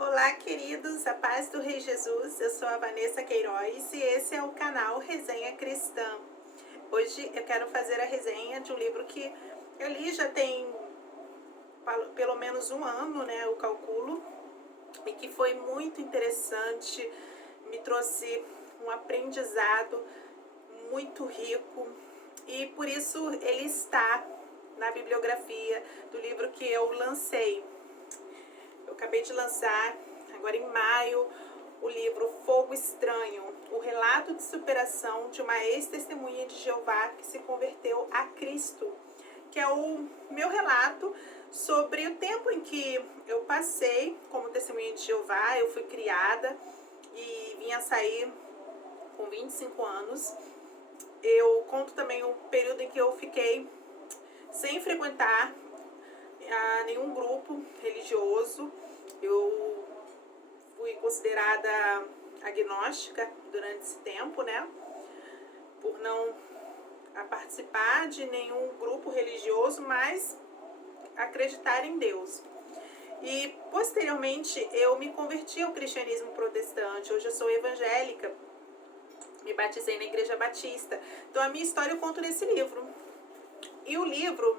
Olá, queridos, a paz do Rei Jesus. Eu sou a Vanessa Queiroz e esse é o canal Resenha Cristã. Hoje eu quero fazer a resenha de um livro que eu li já tem pelo menos um ano, né? Eu calculo, e que foi muito interessante, me trouxe um aprendizado muito rico e por isso ele está na bibliografia do livro que eu lancei. Eu acabei de lançar, agora em maio, o livro Fogo Estranho, o relato de superação de uma ex-testemunha de Jeová que se converteu a Cristo, que é o meu relato sobre o tempo em que eu passei como testemunha de Jeová. Eu fui criada e vim a sair com 25 anos. Eu conto também o período em que eu fiquei sem frequentar a nenhum grupo religioso. Eu fui considerada agnóstica durante esse tempo, né? Por não participar de nenhum grupo religioso, mas acreditar em Deus. E posteriormente eu me converti ao cristianismo protestante. Hoje eu sou evangélica, me batizei na Igreja Batista. Então a minha história eu conto nesse livro. E o livro,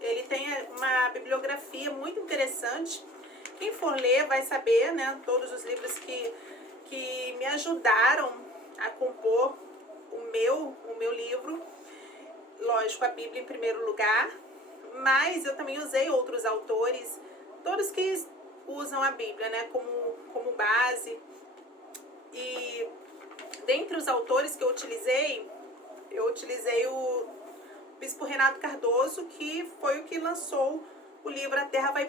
ele tem uma bibliografia muito interessante. Quem for ler vai saber, né, todos os livros que me ajudaram a compor o meu livro. Lógico, a Bíblia em primeiro lugar, mas eu também usei outros autores, todos que usam a Bíblia, né, como base. E dentre os autores que eu utilizei o Bispo Renato Cardoso, que foi o que lançou o livro A Terra Vai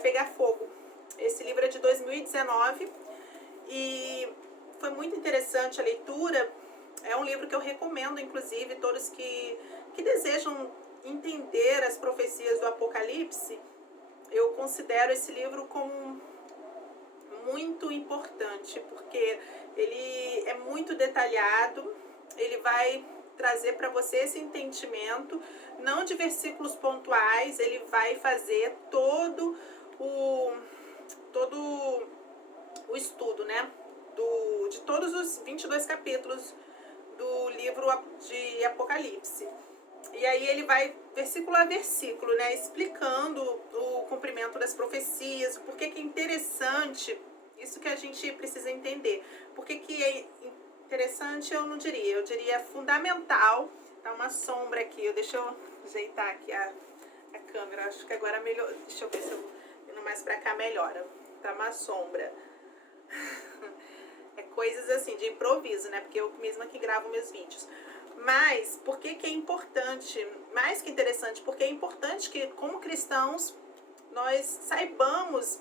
Pegar Fogo. Esse livro é de 2019 e foi muito interessante a leitura. É um livro que eu recomendo, inclusive, todos que desejam entender as profecias do Apocalipse. Eu considero esse livro como muito importante, porque ele é muito detalhado, ele vai trazer para você esse entendimento, não de versículos pontuais, ele vai fazer todo o estudo, né, de todos os 22 capítulos do livro de Apocalipse. E aí ele vai versículo a versículo, né, explicando o cumprimento das profecias, por que é interessante, isso que a gente precisa entender. Por que é interessante, eu diria fundamental. Tá uma sombra aqui, deixa eu ajeitar aqui a câmera, acho que agora melhor, deixa eu ver se eu indo mais pra cá melhora. Tá uma sombra. É coisas assim, de improviso, né, porque eu mesma que gravo meus vídeos. Mas, por que é importante, mais que interessante, porque é importante que, como cristãos, nós saibamos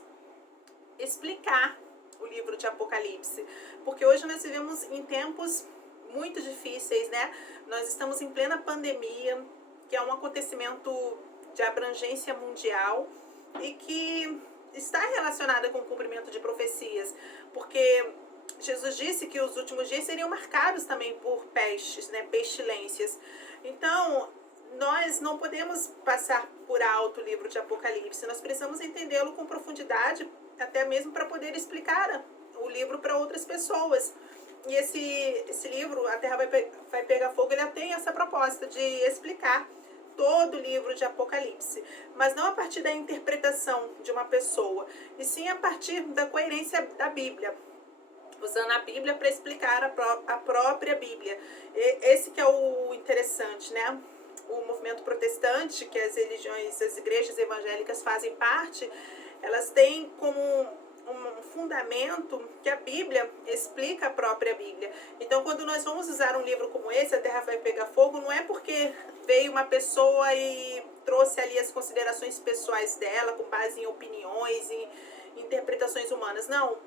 explicar o livro de Apocalipse. Porque hoje nós vivemos em tempos muito difíceis, né? Nós estamos em plena pandemia, que é um acontecimento de abrangência mundial e que está relacionada com o cumprimento de profecias. Porque Jesus disse que os últimos dias seriam marcados também por pestes, né, pestilências. Então, nós não podemos passar por alto o livro de Apocalipse. Nós precisamos entendê-lo com profundidade, até mesmo para poder explicar o livro para outras pessoas. E esse livro, A Terra Vai Pegar Fogo, ele tem essa proposta de explicar todo o livro de Apocalipse, mas não a partir da interpretação de uma pessoa, e sim a partir da coerência da Bíblia, usando a Bíblia para explicar a própria Bíblia. Esse que é o interessante, né? O movimento protestante, que as religiões, as igrejas evangélicas fazem parte, elas têm como um fundamento que a Bíblia explica a própria Bíblia. Então, quando nós vamos usar um livro como esse, A Terra Vai Pegar Fogo, não é porque veio uma pessoa e trouxe ali as considerações pessoais dela, com base em opiniões, em interpretações humanas. Não.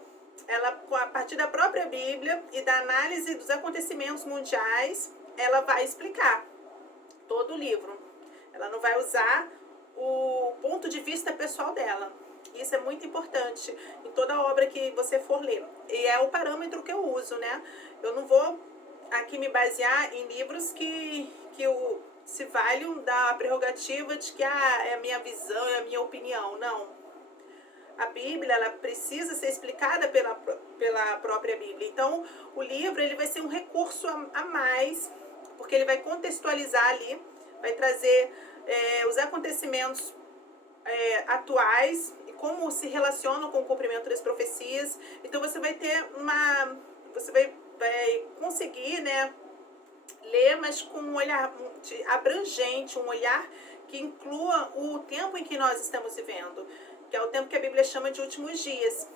Ela, a partir da própria Bíblia e da análise dos acontecimentos mundiais, ela vai explicar todo o livro. Ela não vai usar o ponto de vista pessoal dela. Isso é muito importante em toda obra que você for ler. E é o parâmetro que eu uso, né? Eu não vou aqui me basear em livros que se valham da prerrogativa de que é a minha visão, é a minha opinião. Não. a Bíblia ela precisa ser explicada pela própria Bíblia. Então, o livro ele vai ser um recurso a mais, porque ele vai contextualizar ali, vai trazer os acontecimentos atuais e como se relacionam com o cumprimento das profecias. Então, você vai ter você vai conseguir, né, ler, mas com um olhar abrangente, um olhar que inclua o tempo em que nós estamos vivendo, que é o tempo que a Bíblia chama de últimos dias.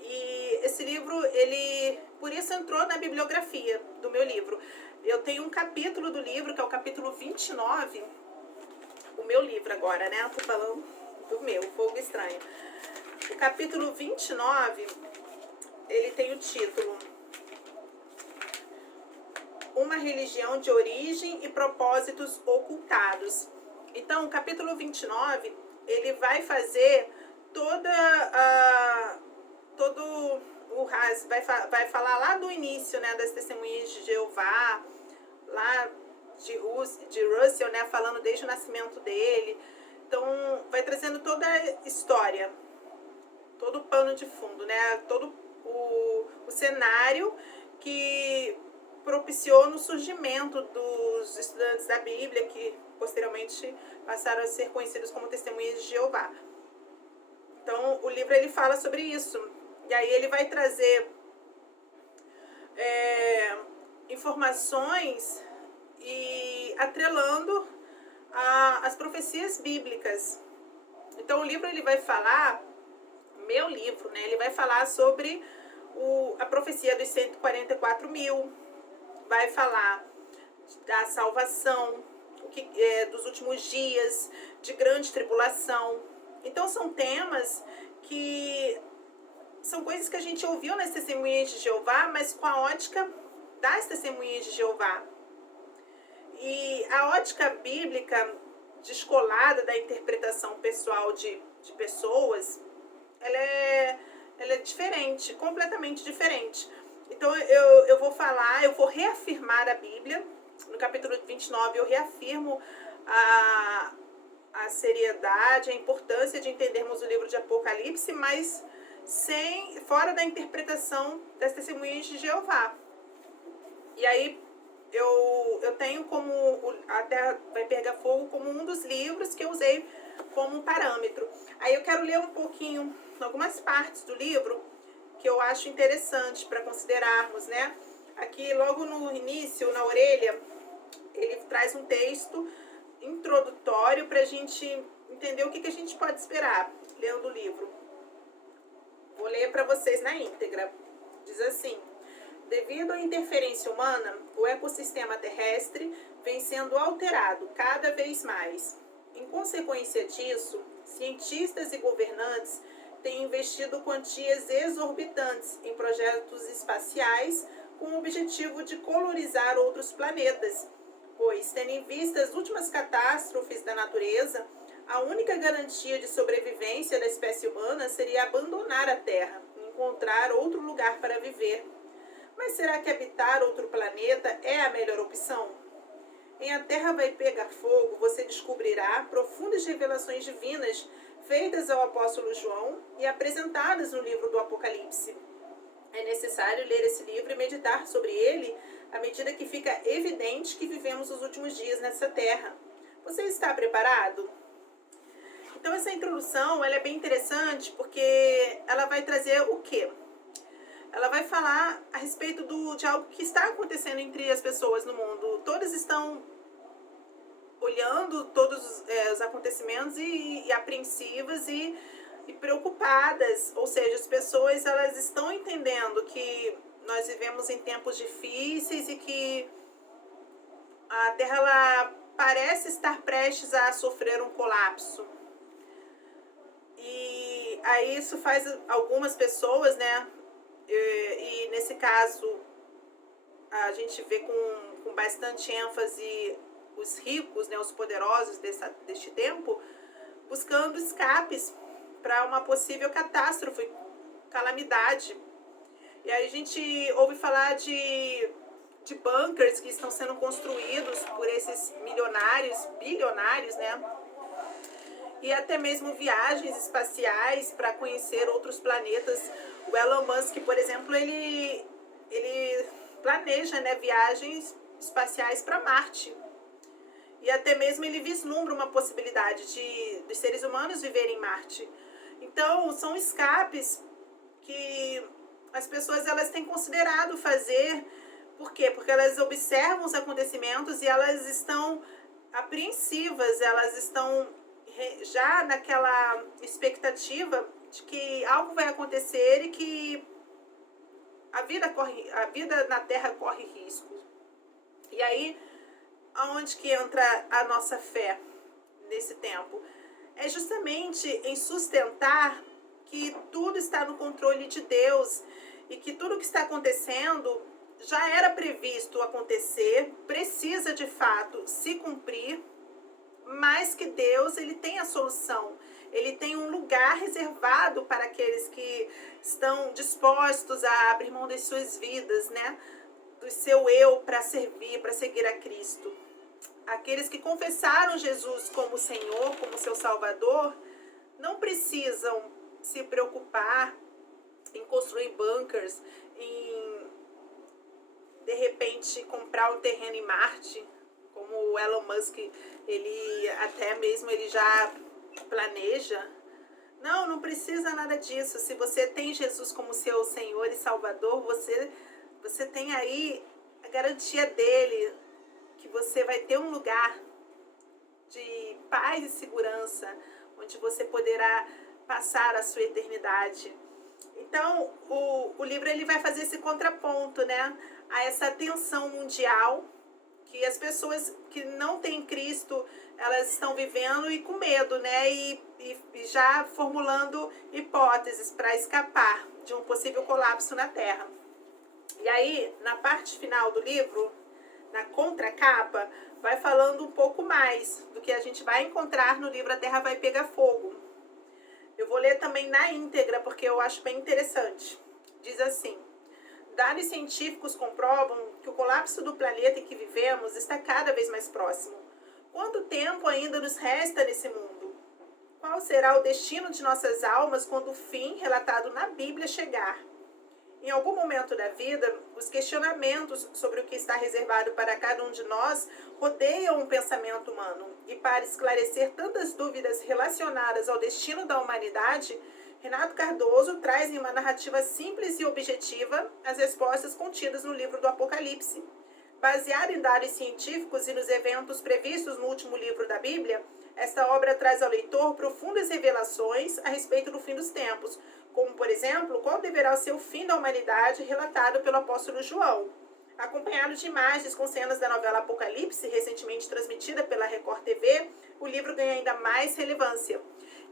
E esse livro, ele por isso entrou na bibliografia do meu livro. Eu tenho um capítulo do livro, que é o capítulo 29, o meu livro agora, né? Tô falando do meu, Fogo Estranho. O capítulo 29, ele tem o título Uma religião de origem e propósitos ocultados. Então, o capítulo 29, ele vai fazer todo o vai falar lá do início, né, das testemunhas de Jeová, lá de Russell, né, falando desde o nascimento dele. Então, vai trazendo toda a história, todo o pano de fundo, né, todo o cenário que propiciou no surgimento dos estudantes da Bíblia, que posteriormente passaram a ser conhecidos como testemunhas de Jeová. Então, o livro ele fala sobre isso. E aí ele vai trazer informações e atrelando as profecias bíblicas. Então, o livro ele vai falar, meu livro, né? Ele vai falar sobre a profecia dos 144 mil, vai falar da salvação, dos últimos dias, de grande tribulação. Então, são temas que são coisas que a gente ouviu nas testemunhas de Jeová, mas com a ótica das testemunhas de Jeová. E a ótica bíblica descolada da interpretação pessoal de pessoas, ela é diferente, completamente diferente. Então, eu vou reafirmar a Bíblia. No capítulo 29, eu reafirmo a seriedade, a importância de entendermos o livro de Apocalipse, mas fora da interpretação das testemunhas de Jeová. E aí, eu tenho como A Terra Vai Pegar Fogo como um dos livros que eu usei como parâmetro. Aí eu quero ler um pouquinho, algumas partes do livro, que eu acho interessante para considerarmos, né? Aqui, logo no início, na orelha, ele traz um texto introdutório para a gente entender o que a gente pode esperar lendo o livro. Vou ler para vocês na íntegra. Diz assim: devido à interferência humana, o ecossistema terrestre vem sendo alterado cada vez mais. Em consequência disso, cientistas e governantes têm investido quantias exorbitantes em projetos espaciais com o objetivo de colonizar outros planetas, pois, tendo em vista as últimas catástrofes da natureza, a única garantia de sobrevivência da espécie humana seria abandonar a Terra e encontrar outro lugar para viver. Mas será que habitar outro planeta é a melhor opção? Em A Terra Vai Pegar Fogo, você descobrirá profundas revelações divinas feitas ao apóstolo João e apresentadas no livro do Apocalipse. É necessário ler esse livro e meditar sobre ele à medida que fica evidente que vivemos os últimos dias nessa terra. Você está preparado? Então, essa introdução ela é bem interessante porque ela vai trazer o quê? Ela vai falar a respeito de algo que está acontecendo entre as pessoas no mundo. Todas estão olhando todos os acontecimentos e apreensivas e preocupadas. Ou seja, as pessoas elas estão entendendo que nós vivemos em tempos difíceis e que a Terra ela parece estar prestes a sofrer um colapso. E aí isso faz algumas pessoas, né? E nesse caso a gente vê com bastante ênfase os ricos, né, os poderosos deste tempo, buscando escapes para uma possível catástrofe, calamidade. E aí a gente ouve falar de bunkers que estão sendo construídos por esses milionários, bilionários, né? e até mesmo viagens espaciais para conhecer outros planetas. O Elon Musk, por exemplo, ele planeja, né, viagens espaciais para Marte. E até mesmo ele vislumbra uma possibilidade dos seres humanos viverem em Marte. Então, são escapes que as pessoas elas têm considerado fazer. Por quê? Porque elas observam os acontecimentos e elas estão apreensivas, elas estão já naquela expectativa de que algo vai acontecer e que a vida na Terra corre risco. E aí, aonde que entra a nossa fé nesse tempo? É justamente em sustentar que tudo está no controle de Deus e que tudo que está acontecendo já era previsto acontecer, precisa de fato se cumprir, mas que Deus ele tem a solução. Ele tem um lugar reservado para aqueles que estão dispostos a abrir mão das suas vidas, né? Do seu eu para servir, para seguir a Cristo. Aqueles que confessaram Jesus como Senhor, como seu Salvador, não precisam se preocupar em construir bunkers, em de repente comprar um terreno em Marte, como o Elon Musk, ele até mesmo ele já planeja. Não precisa nada disso. Se você tem Jesus como seu Senhor e Salvador, você tem aí a garantia dele, que você vai ter um lugar de paz e segurança, onde você poderá passar a sua eternidade. Então, o livro ele vai fazer esse contraponto, né, a essa tensão mundial que as pessoas que não têm Cristo, elas estão vivendo e com medo, né, e já formulando hipóteses para escapar de um possível colapso na Terra. E aí, na parte final do livro, na contracapa, vai falando um pouco mais do que a gente vai encontrar no livro A Terra Vai Pegar Fogo. Eu vou ler também na íntegra, porque eu acho bem interessante. Diz assim: dados científicos comprovam que o colapso do planeta em que vivemos está cada vez mais próximo. Quanto tempo ainda nos resta nesse mundo? Qual será o destino de nossas almas quando o fim relatado na Bíblia chegar? Em algum momento da vida, os questionamentos sobre o que está reservado para cada um de nós rodeiam o pensamento humano. E para esclarecer tantas dúvidas relacionadas ao destino da humanidade, Renato Cardoso traz em uma narrativa simples e objetiva as respostas contidas no livro do Apocalipse. Baseado em dados científicos e nos eventos previstos no último livro da Bíblia, esta obra traz ao leitor profundas revelações a respeito do fim dos tempos, como, por exemplo, qual deverá ser o fim da humanidade relatado pelo apóstolo João. Acompanhado de imagens com cenas da novela Apocalipse, recentemente transmitida pela Record TV, o livro ganha ainda mais relevância.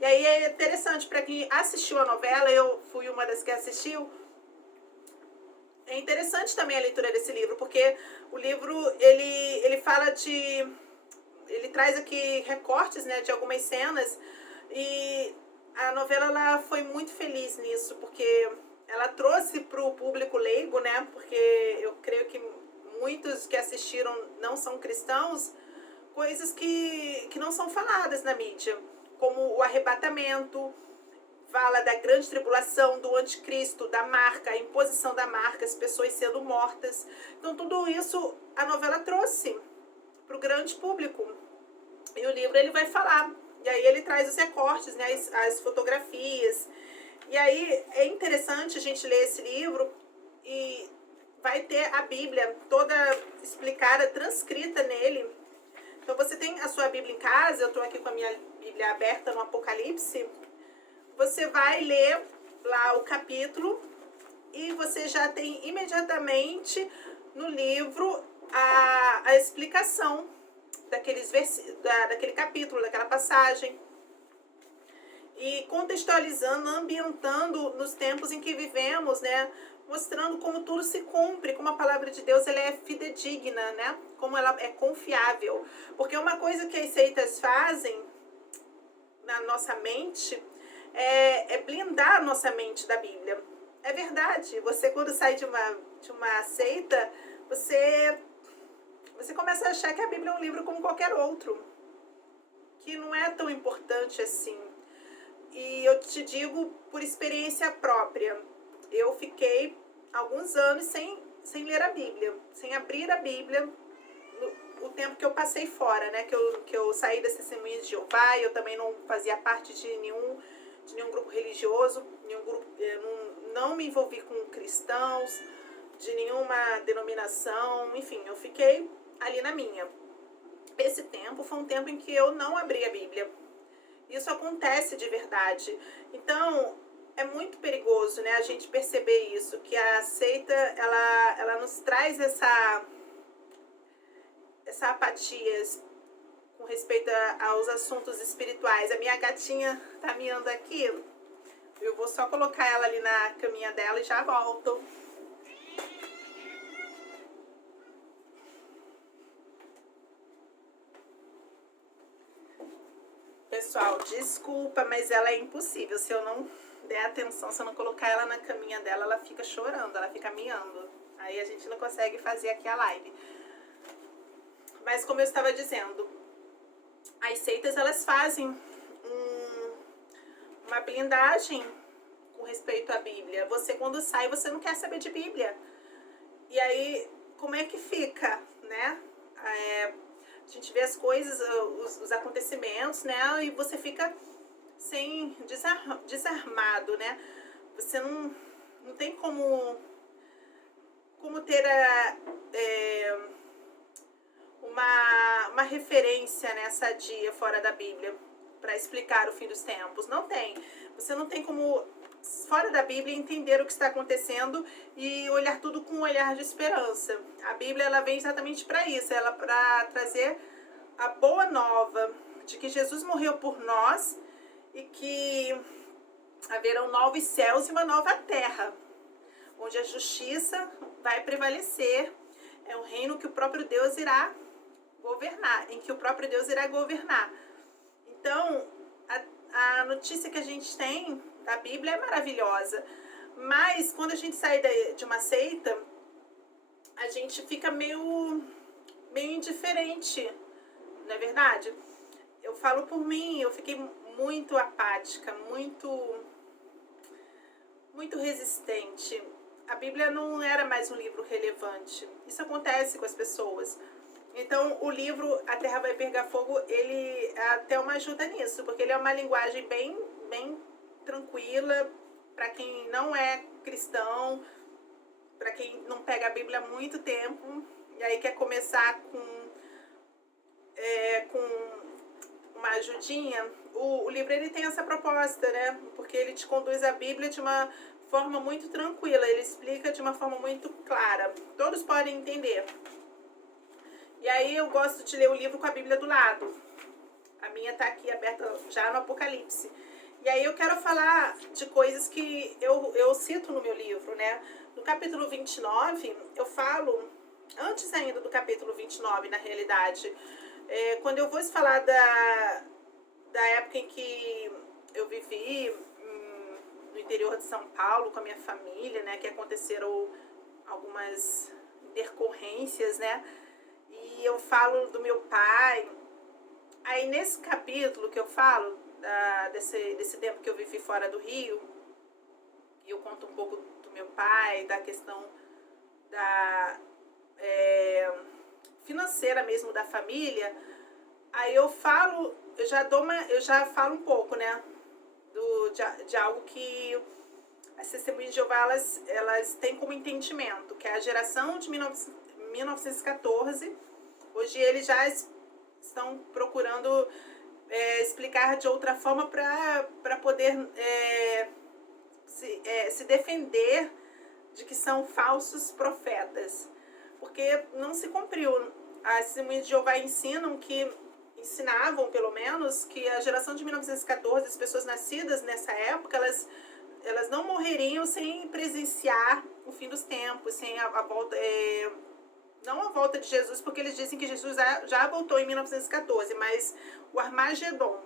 E aí é interessante, para quem assistiu a novela, eu fui uma das que assistiu, é interessante também a leitura desse livro, porque o livro, ele fala de... Ele traz aqui recortes, né, de algumas cenas, e a novela ela foi muito feliz nisso, porque ela trouxe para o público leigo, né, porque eu creio que muitos que assistiram não são cristãos, coisas que não são faladas na mídia, como o arrebatamento, fala da grande tribulação, do anticristo, da marca, a imposição da marca, as pessoas sendo mortas. Então tudo isso a novela trouxe para o grande público. E o livro ele vai falar. E aí ele traz os recortes, né, as fotografias. E aí é interessante a gente ler esse livro e vai ter a Bíblia toda explicada, transcrita nele. Então você tem a sua Bíblia em casa, eu estou aqui com a minha Bíblia aberta no Apocalipse. Você vai ler lá o capítulo e você já tem imediatamente no livro a explicação daquele capítulo, daquela passagem. E contextualizando, ambientando nos tempos em que vivemos, né? Mostrando como tudo se cumpre, como a palavra de Deus ela é fidedigna, né? Como ela é confiável. Porque uma coisa que as seitas fazem na nossa mente é blindar a nossa mente da Bíblia. É verdade. Você, quando sai de uma seita, você começa a achar que a Bíblia é um livro como qualquer outro. que não é tão importante assim. E eu te digo por experiência própria. Eu fiquei alguns anos sem ler a Bíblia, sem abrir a Bíblia, o tempo que eu passei fora, né? Que eu saí das Testemunhas de Jeová, eu também não fazia parte de nenhum grupo religioso, nenhum grupo, não me envolvi com cristãos, de nenhuma denominação, enfim, eu fiquei ali na minha. Esse tempo foi um tempo em que eu não abri a Bíblia. Isso acontece de verdade. Então, é muito perigoso, né, a gente perceber isso, que a seita, ela nos traz essa apatia com respeito aos assuntos espirituais. A minha gatinha tá miando aqui. Eu vou só colocar ela ali na caminha dela e já volto. Pessoal, desculpa, mas ela é impossível. Se eu não der atenção, se eu não colocar ela na caminha dela, ela fica chorando, ela fica miando. Aí a gente não consegue fazer aqui a live. Mas como eu estava dizendo, as seitas, elas fazem uma blindagem com respeito à Bíblia. Você, quando sai, você não quer saber de Bíblia. E aí, como é que fica, né? A gente vê as coisas, os acontecimentos, né? E você fica desarmado, né? Você não tem como ter uma referência, né, sadia fora da Bíblia para explicar o fim dos tempos. Não tem. Você não tem como, fora da Bíblia, entender o que está acontecendo e olhar tudo com um olhar de esperança. A Bíblia, ela vem exatamente para isso, ela para trazer a boa nova de que Jesus morreu por nós e que haverão novos céus e uma nova terra, onde a justiça vai prevalecer. É um reino que o próprio Deus irá governar, em que o próprio Deus irá governar. Então, a notícia que a gente tem da Bíblia é maravilhosa, mas quando a gente sai de uma seita, a gente fica meio indiferente, não é verdade? Eu falo por mim, eu fiquei muito apática, muito resistente. A Bíblia não era mais um livro relevante. Isso acontece com as pessoas. Então, o livro A Terra Vai Pegar Fogo, ele é até uma ajuda nisso, porque ele é uma linguagem bem tranquila para quem não é cristão, para quem não pega a Bíblia há muito tempo e aí quer começar com uma ajudinha. O livro, ele tem essa proposta, né? Porque ele te conduz à Bíblia de uma forma muito tranquila, ele explica de uma forma muito clara. Todos podem entender. E aí eu gosto de ler o livro com a Bíblia do lado. A minha tá aqui aberta já no Apocalipse. E aí eu quero falar de coisas que eu cito no meu livro, né? No capítulo 29, eu falo, antes ainda do capítulo 29, na realidade, quando eu vou falar da época em que eu vivi no interior de São Paulo com a minha família, né? Que aconteceram algumas intercorrências, né? E eu falo do meu pai. Aí nesse capítulo que eu falo desse tempo que eu vivi fora do Rio, e eu conto um pouco do meu pai, da questão financeira mesmo da família, aí eu falo, eu já falo um pouco, né, de algo que as Testemunhas de Jeová, elas têm como entendimento, que é a geração de 1914, hoje eles já estão procurando explicar de outra forma para poder se defender de que são falsos profetas, porque não se cumpriu. As Testemunhas de Jeová ensinavam pelo menos que a geração de 1914, as pessoas nascidas nessa época, elas não morreriam sem presenciar o fim dos tempos, sem a volta, não a volta de Jesus, porque eles dizem que Jesus já voltou em 1914, mas o Armagedon.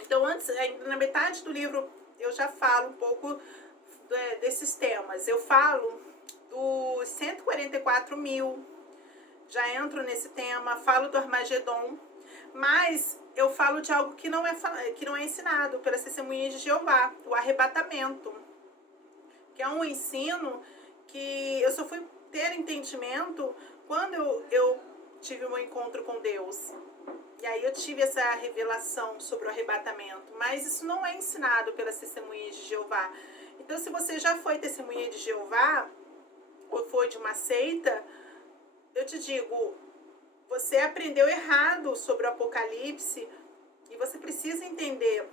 Então, antes, ainda na metade do livro, eu já falo um pouco desses temas. Eu falo dos 144 mil, já entro nesse tema, falo do Armagedon, Mas eu falo de algo que não é ensinado pelas testemunhas de Jeová, o arrebatamento, que é um ensino que eu só fui ter entendimento quando eu tive um encontro com Deus. E aí eu tive essa revelação sobre o arrebatamento. Mas isso não é ensinado pelas testemunhas de Jeová. Então, se você já foi testemunha de Jeová, ou foi de uma seita, eu te digo, você aprendeu errado sobre o Apocalipse e você precisa entender.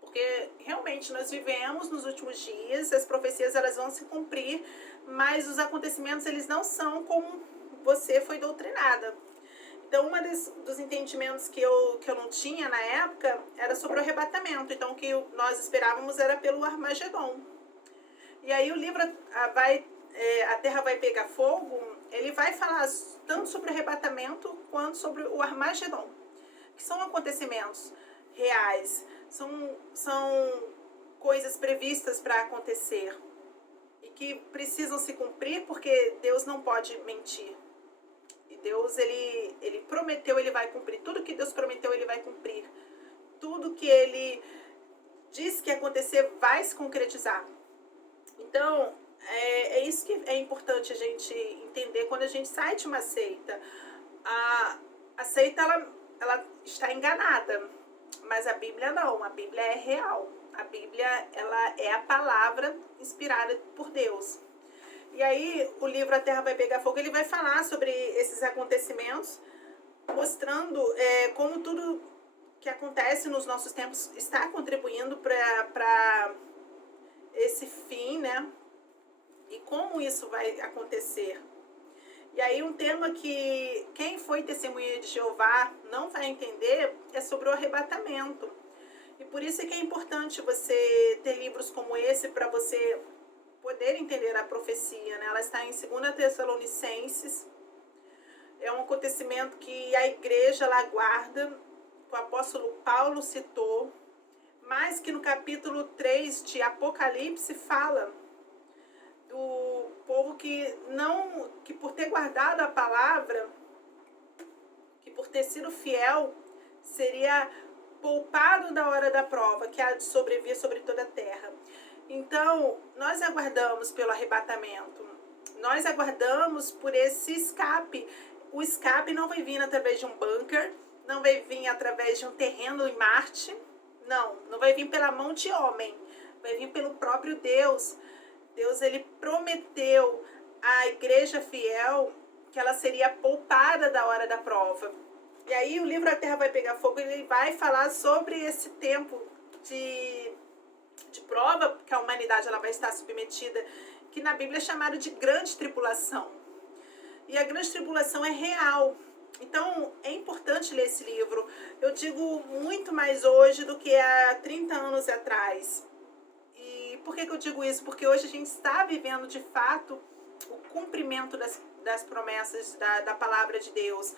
Porque realmente nós vivemos nos últimos dias, as profecias elas vão se cumprir, mas os acontecimentos eles não são como você foi doutrinada. Então, dos entendimentos que eu não tinha na época era sobre o arrebatamento. Então, o que nós esperávamos era pelo Armagedon. E aí o livro A Terra Vai Pegar Fogo, ele vai falar tanto sobre o arrebatamento quanto sobre o Armagedon, que são acontecimentos reais, são coisas previstas para acontecer e que precisam se cumprir porque Deus não pode mentir. Deus, ele prometeu, ele vai cumprir. Tudo que Deus prometeu, ele vai cumprir. Tudo que ele disse que ia acontecer vai se concretizar. Então, é isso que é importante a gente entender quando a gente sai de uma seita. A seita, ela está enganada, mas a Bíblia não. A Bíblia é real. A Bíblia, ela é a palavra inspirada por Deus. E aí, o livro A Terra Vai Pegar Fogo, ele vai falar sobre esses acontecimentos, mostrando como tudo que acontece nos nossos tempos está contribuindo para esse fim, né? E como isso vai acontecer. E aí, um tema que quem foi testemunha de Jeová não vai entender é sobre o arrebatamento. E por isso é que é importante você ter livros como esse para você poder entender a profecia, né? Ela está em 2 Tessalonicenses. É um acontecimento que a igreja ela guarda, que o apóstolo Paulo citou, mas que no capítulo 3 de Apocalipse fala do povo que por ter guardado a palavra, que por ter sido fiel, seria poupado da hora da prova, que há de sobrevir sobre toda a terra. Então, nós aguardamos pelo arrebatamento, nós aguardamos por esse escape. O escape não vai vir através de um bunker, não vai vir através de um terreno em Marte, não vai vir pela mão de homem, vai vir pelo próprio Deus. Deus, ele prometeu à igreja fiel que ela seria poupada da hora da prova. E aí o livro A Terra Vai Pegar Fogo, ele vai falar sobre esse tempo de prova que a humanidade ela vai estar submetida, que na Bíblia é chamado de grande tribulação. E a grande tribulação é real. Então, é importante ler esse livro. Eu digo muito mais hoje do que há 30 anos atrás. E por que eu digo isso? Porque hoje a gente está vivendo, de fato, o cumprimento das promessas da palavra de Deus.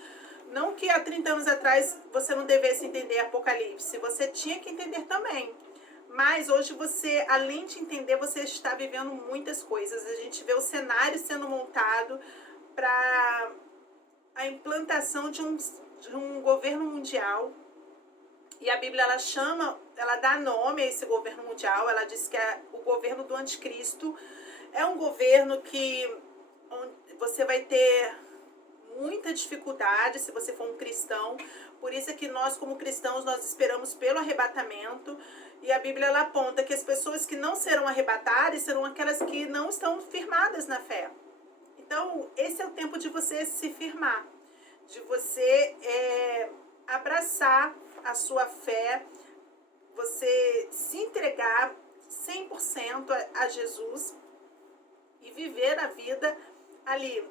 Não que há 30 anos atrás você não devesse entender Apocalipse. Você tinha que entender também. Mas hoje você, além de entender, você está vivendo muitas coisas. A gente vê o cenário sendo montado para a implantação de um governo mundial. E a Bíblia ela dá nome a esse governo mundial. Ela diz que é o governo do anticristo. É um governo que você vai ter muita dificuldade se você for um cristão. Por isso é que nós, como cristãos, nós esperamos pelo arrebatamento. E a Bíblia ela aponta que as pessoas que não serão arrebatadas serão aquelas que não estão firmadas na fé. Então, esse é o tempo de você se firmar, de você abraçar a sua fé, você se entregar 100% a Jesus e viver a vida ali,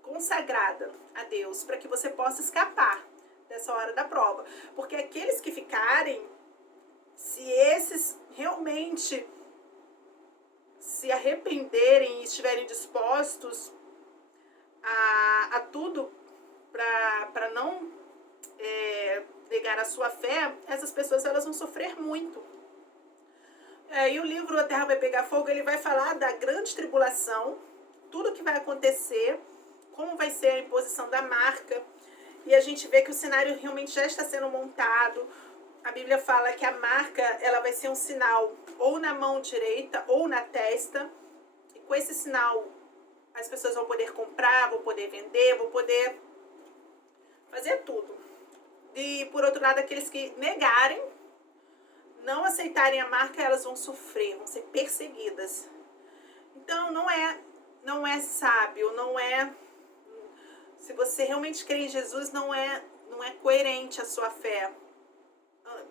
consagrada a Deus, para que você possa escapar dessa hora da prova. Porque aqueles que ficarem, se esses realmente se arrependerem e estiverem dispostos a tudo para não negar a sua fé, essas pessoas elas vão sofrer muito. E o livro A Terra Vai Pegar Fogo, ele vai falar da grande tribulação, tudo que vai acontecer, como vai ser a imposição da marca. e a gente vê que o cenário realmente já está sendo montado. A Bíblia fala que a marca, ela vai ser um sinal ou na mão direita ou na testa. E com esse sinal, as pessoas vão poder comprar, vão poder vender, vão poder fazer tudo. E por outro lado, aqueles que negarem, não aceitarem a marca, elas vão sofrer, vão ser perseguidas. Então não é sábio, não é. Se você realmente crê em Jesus, não é coerente a sua fé.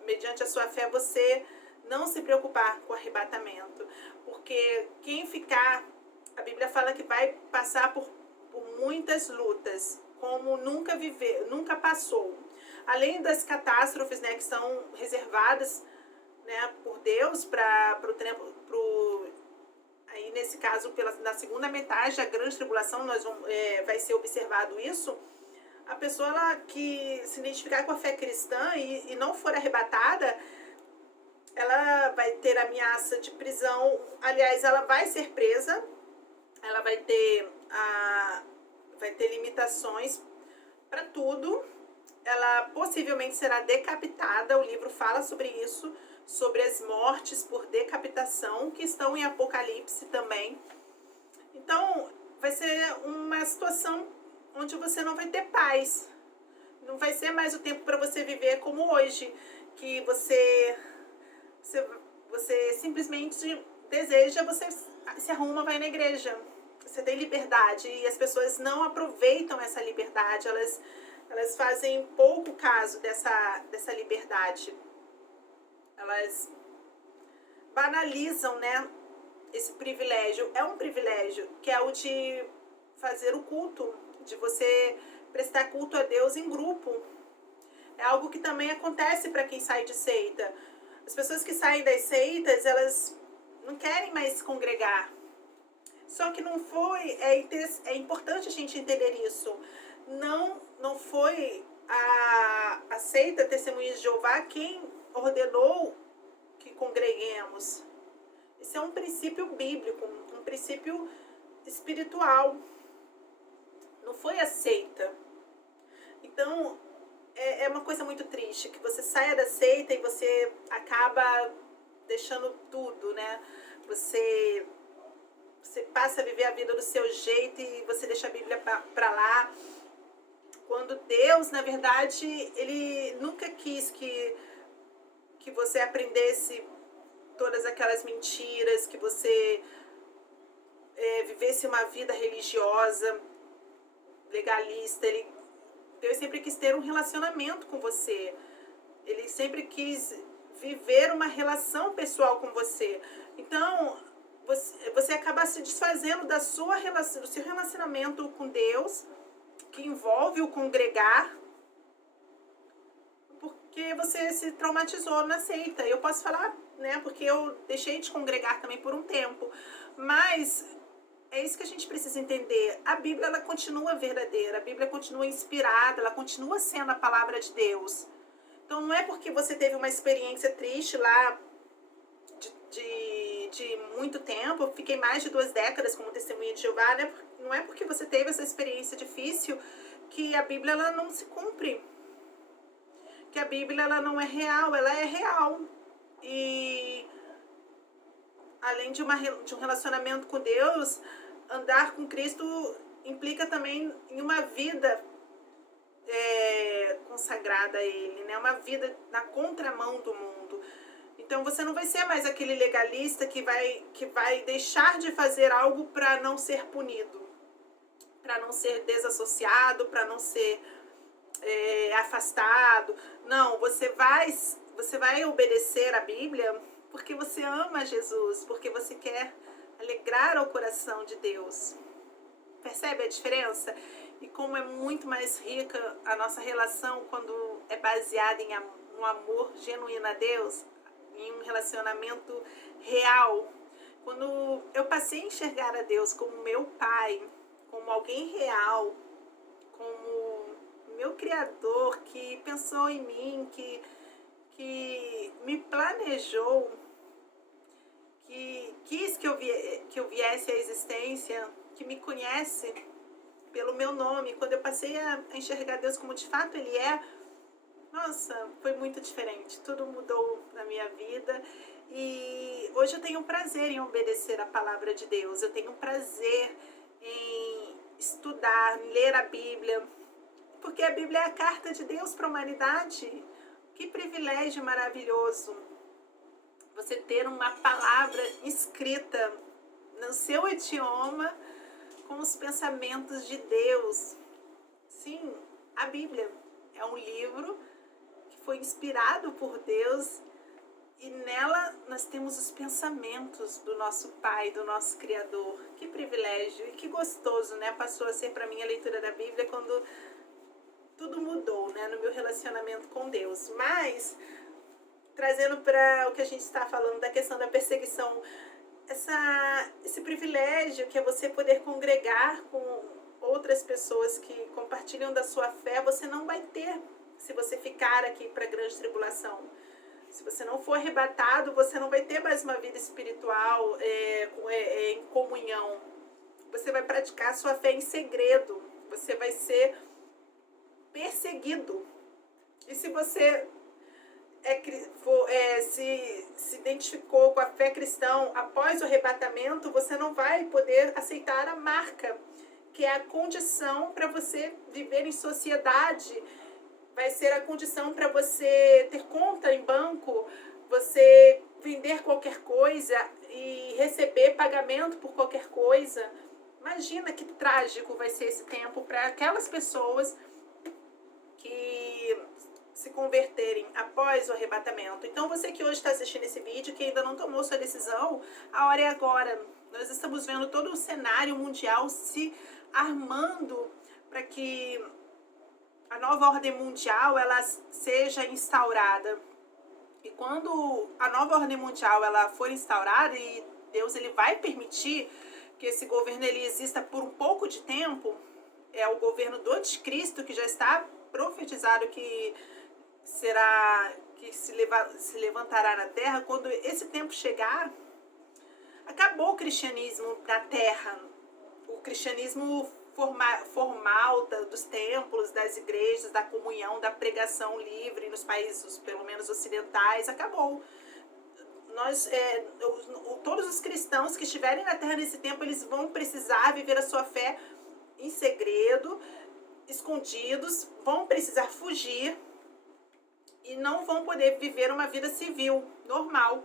Mediante a sua fé, você não se preocupar com o arrebatamento. Porque quem ficar, a Bíblia fala que vai passar por muitas lutas, como nunca passou. Além das catástrofes, né, que são reservadas, né, por Deus para o tempo, aí nesse caso na segunda metade da grande tribulação vai ser observado isso. A pessoa que se identificar com a fé cristã e não for arrebatada, ela vai ter ameaça de prisão. Aliás, ela vai ser presa, ela vai ter limitações para tudo. Ela possivelmente será decapitada. O livro fala sobre isso, sobre as mortes por decapitação, que estão em Apocalipse também. Então, vai ser uma situação onde você não vai ter paz. Não vai ser mais o tempo para você viver como hoje, que você simplesmente deseja, você se arruma, vai na igreja. Você tem liberdade e as pessoas não aproveitam essa liberdade, elas fazem pouco caso dessa liberdade. Elas banalizam, né, esse privilégio. É um privilégio, que é o de fazer o culto, de você prestar culto a Deus em grupo. É algo que também acontece para quem sai de seita. As pessoas que saem das seitas, elas não querem mais se congregar. Só que não foi, é importante a gente entender isso. Não foi a seita Testemunhas de Jeová quem ordenou que congreguemos. Esse é um princípio bíblico, um princípio espiritual. Não foi a seita. Então, é uma coisa muito triste, que você saia da seita e você acaba deixando tudo, né? Você passa a viver a vida do seu jeito e você deixa a Bíblia para lá. Quando Deus, na verdade, Ele nunca quis que você aprendesse todas aquelas mentiras, que você vivesse uma vida religiosa, legalista. Deus sempre quis ter um relacionamento com você. Ele sempre quis viver uma relação pessoal com você. Então, você acaba se desfazendo do seu relacionamento com Deus, que envolve o congregar, porque você se traumatizou na seita. Eu posso falar, né, porque eu deixei de congregar também por um tempo. Mas é isso que a gente precisa entender. A Bíblia, ela continua verdadeira, a Bíblia continua inspirada, ela continua sendo a palavra de Deus. Então não é porque você teve uma experiência triste lá de muito tempo, eu fiquei mais de 2 décadas como testemunha de Jeová, né? Não é porque você teve essa experiência difícil que a Bíblia, ela não se cumpre. Que a Bíblia, ela não é real, ela é real. E além de um relacionamento com Deus, andar com Cristo implica também em uma vida consagrada a Ele, né? Uma vida na contramão do mundo. Então você não vai ser mais aquele legalista que vai deixar de fazer algo para não ser punido, para não ser desassociado, para não ser afastado. Não, você vai obedecer a Bíblia porque você ama Jesus, porque você quer alegrar o coração de Deus. Percebe a diferença? E como é muito mais rica a nossa relação quando é baseada em um amor genuíno a Deus, em um relacionamento real. Quando eu passei a enxergar a Deus como meu Pai, como alguém real, como meu Criador que pensou em mim, que me planejou, que quis que eu viesse à existência, que me conhece pelo meu nome. Quando eu passei a enxergar Deus como de fato Ele é, nossa, foi muito diferente. Tudo mudou na minha vida. E hoje eu tenho prazer em obedecer a palavra de Deus. Eu tenho prazer em estudar, em ler a Bíblia. Porque a Bíblia é a carta de Deus para a humanidade. Que privilégio maravilhoso você ter uma palavra escrita no seu idioma com os pensamentos de Deus. Sim, a Bíblia é um livro que foi inspirado por Deus e nela nós temos os pensamentos do nosso Pai, do nosso Criador. Que privilégio e que gostoso, né? Passou a ser para mim a leitura da Bíblia quando tudo mudou, né, no meu relacionamento com Deus. Mas, trazendo para o que a gente está falando da questão da perseguição, esse privilégio que é você poder congregar com outras pessoas que compartilham da sua fé, você não vai ter se você ficar aqui para a grande tribulação. Se você não for arrebatado, você não vai ter mais uma vida espiritual em comunhão. Você vai praticar a sua fé em segredo. Você vai ser perseguido. E se você se identificou com a fé cristã após o arrebatamento, você não vai poder aceitar a marca, que é a condição para você viver em sociedade, vai ser a condição para você ter conta em banco, você vender qualquer coisa e receber pagamento por qualquer coisa. Imagina que trágico vai ser esse tempo para aquelas pessoas que se converterem após o arrebatamento. Então você que hoje está assistindo esse vídeo, que ainda não tomou sua decisão, a hora é agora. Nós estamos vendo todo o cenário mundial se armando para que a nova ordem mundial ela seja instaurada. E quando a nova ordem mundial ela for instaurada, e Deus ele vai permitir que esse governo ele exista por um pouco de tempo, é o governo do anticristo, que já está profetizado que se levantará na terra. Quando esse tempo chegar, acabou o cristianismo da terra, o cristianismo formal dos templos, das igrejas, da comunhão, da pregação livre nos países, pelo menos ocidentais, acabou. Todos os cristãos que estiverem na terra nesse tempo, eles vão precisar viver a sua fé em segredo, escondidos, vão precisar fugir e não vão poder viver uma vida civil, normal.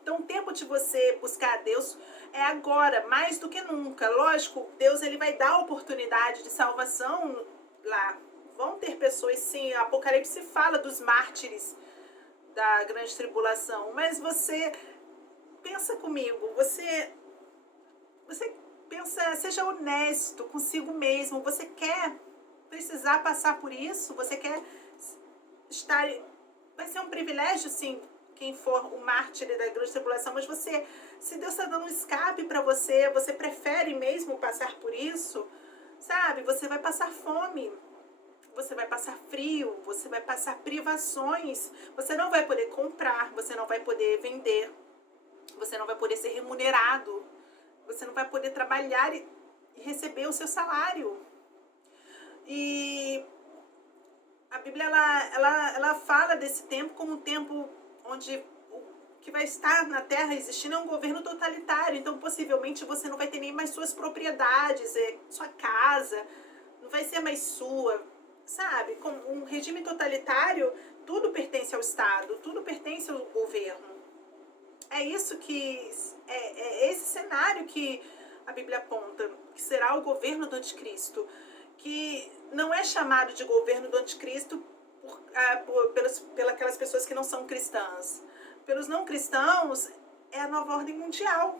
Então o tempo de você buscar a Deus é agora, mais do que nunca. Lógico, Deus ele vai dar oportunidade de salvação lá. Vão ter pessoas, sim, Apocalipse fala dos mártires da grande tribulação, mas você pensa comigo, você pensa, seja honesto consigo mesmo. Você quer precisar passar por isso? Você quer estar... Vai ser um privilégio, sim, quem for o mártir da grande tribulação, mas se Deus está dando um escape para você, você prefere mesmo passar por isso, sabe? Você vai passar fome, você vai passar frio, você vai passar privações, você não vai poder comprar, você não vai poder vender, você não vai poder ser remunerado, você não vai poder trabalhar e receber o seu salário. E a Bíblia ela fala desse tempo como um tempo onde o que vai estar na terra existindo é um governo totalitário. Então possivelmente você não vai ter nem mais suas propriedades, sua casa não vai ser mais sua, sabe? Com um regime totalitário, tudo pertence ao Estado, tudo pertence ao governo. É isso que é esse cenário que a Bíblia aponta, que será o governo do anticristo, que não é chamado de governo do anticristo pelas pessoas que não são cristãs. Pelos não cristãos, é a nova ordem mundial.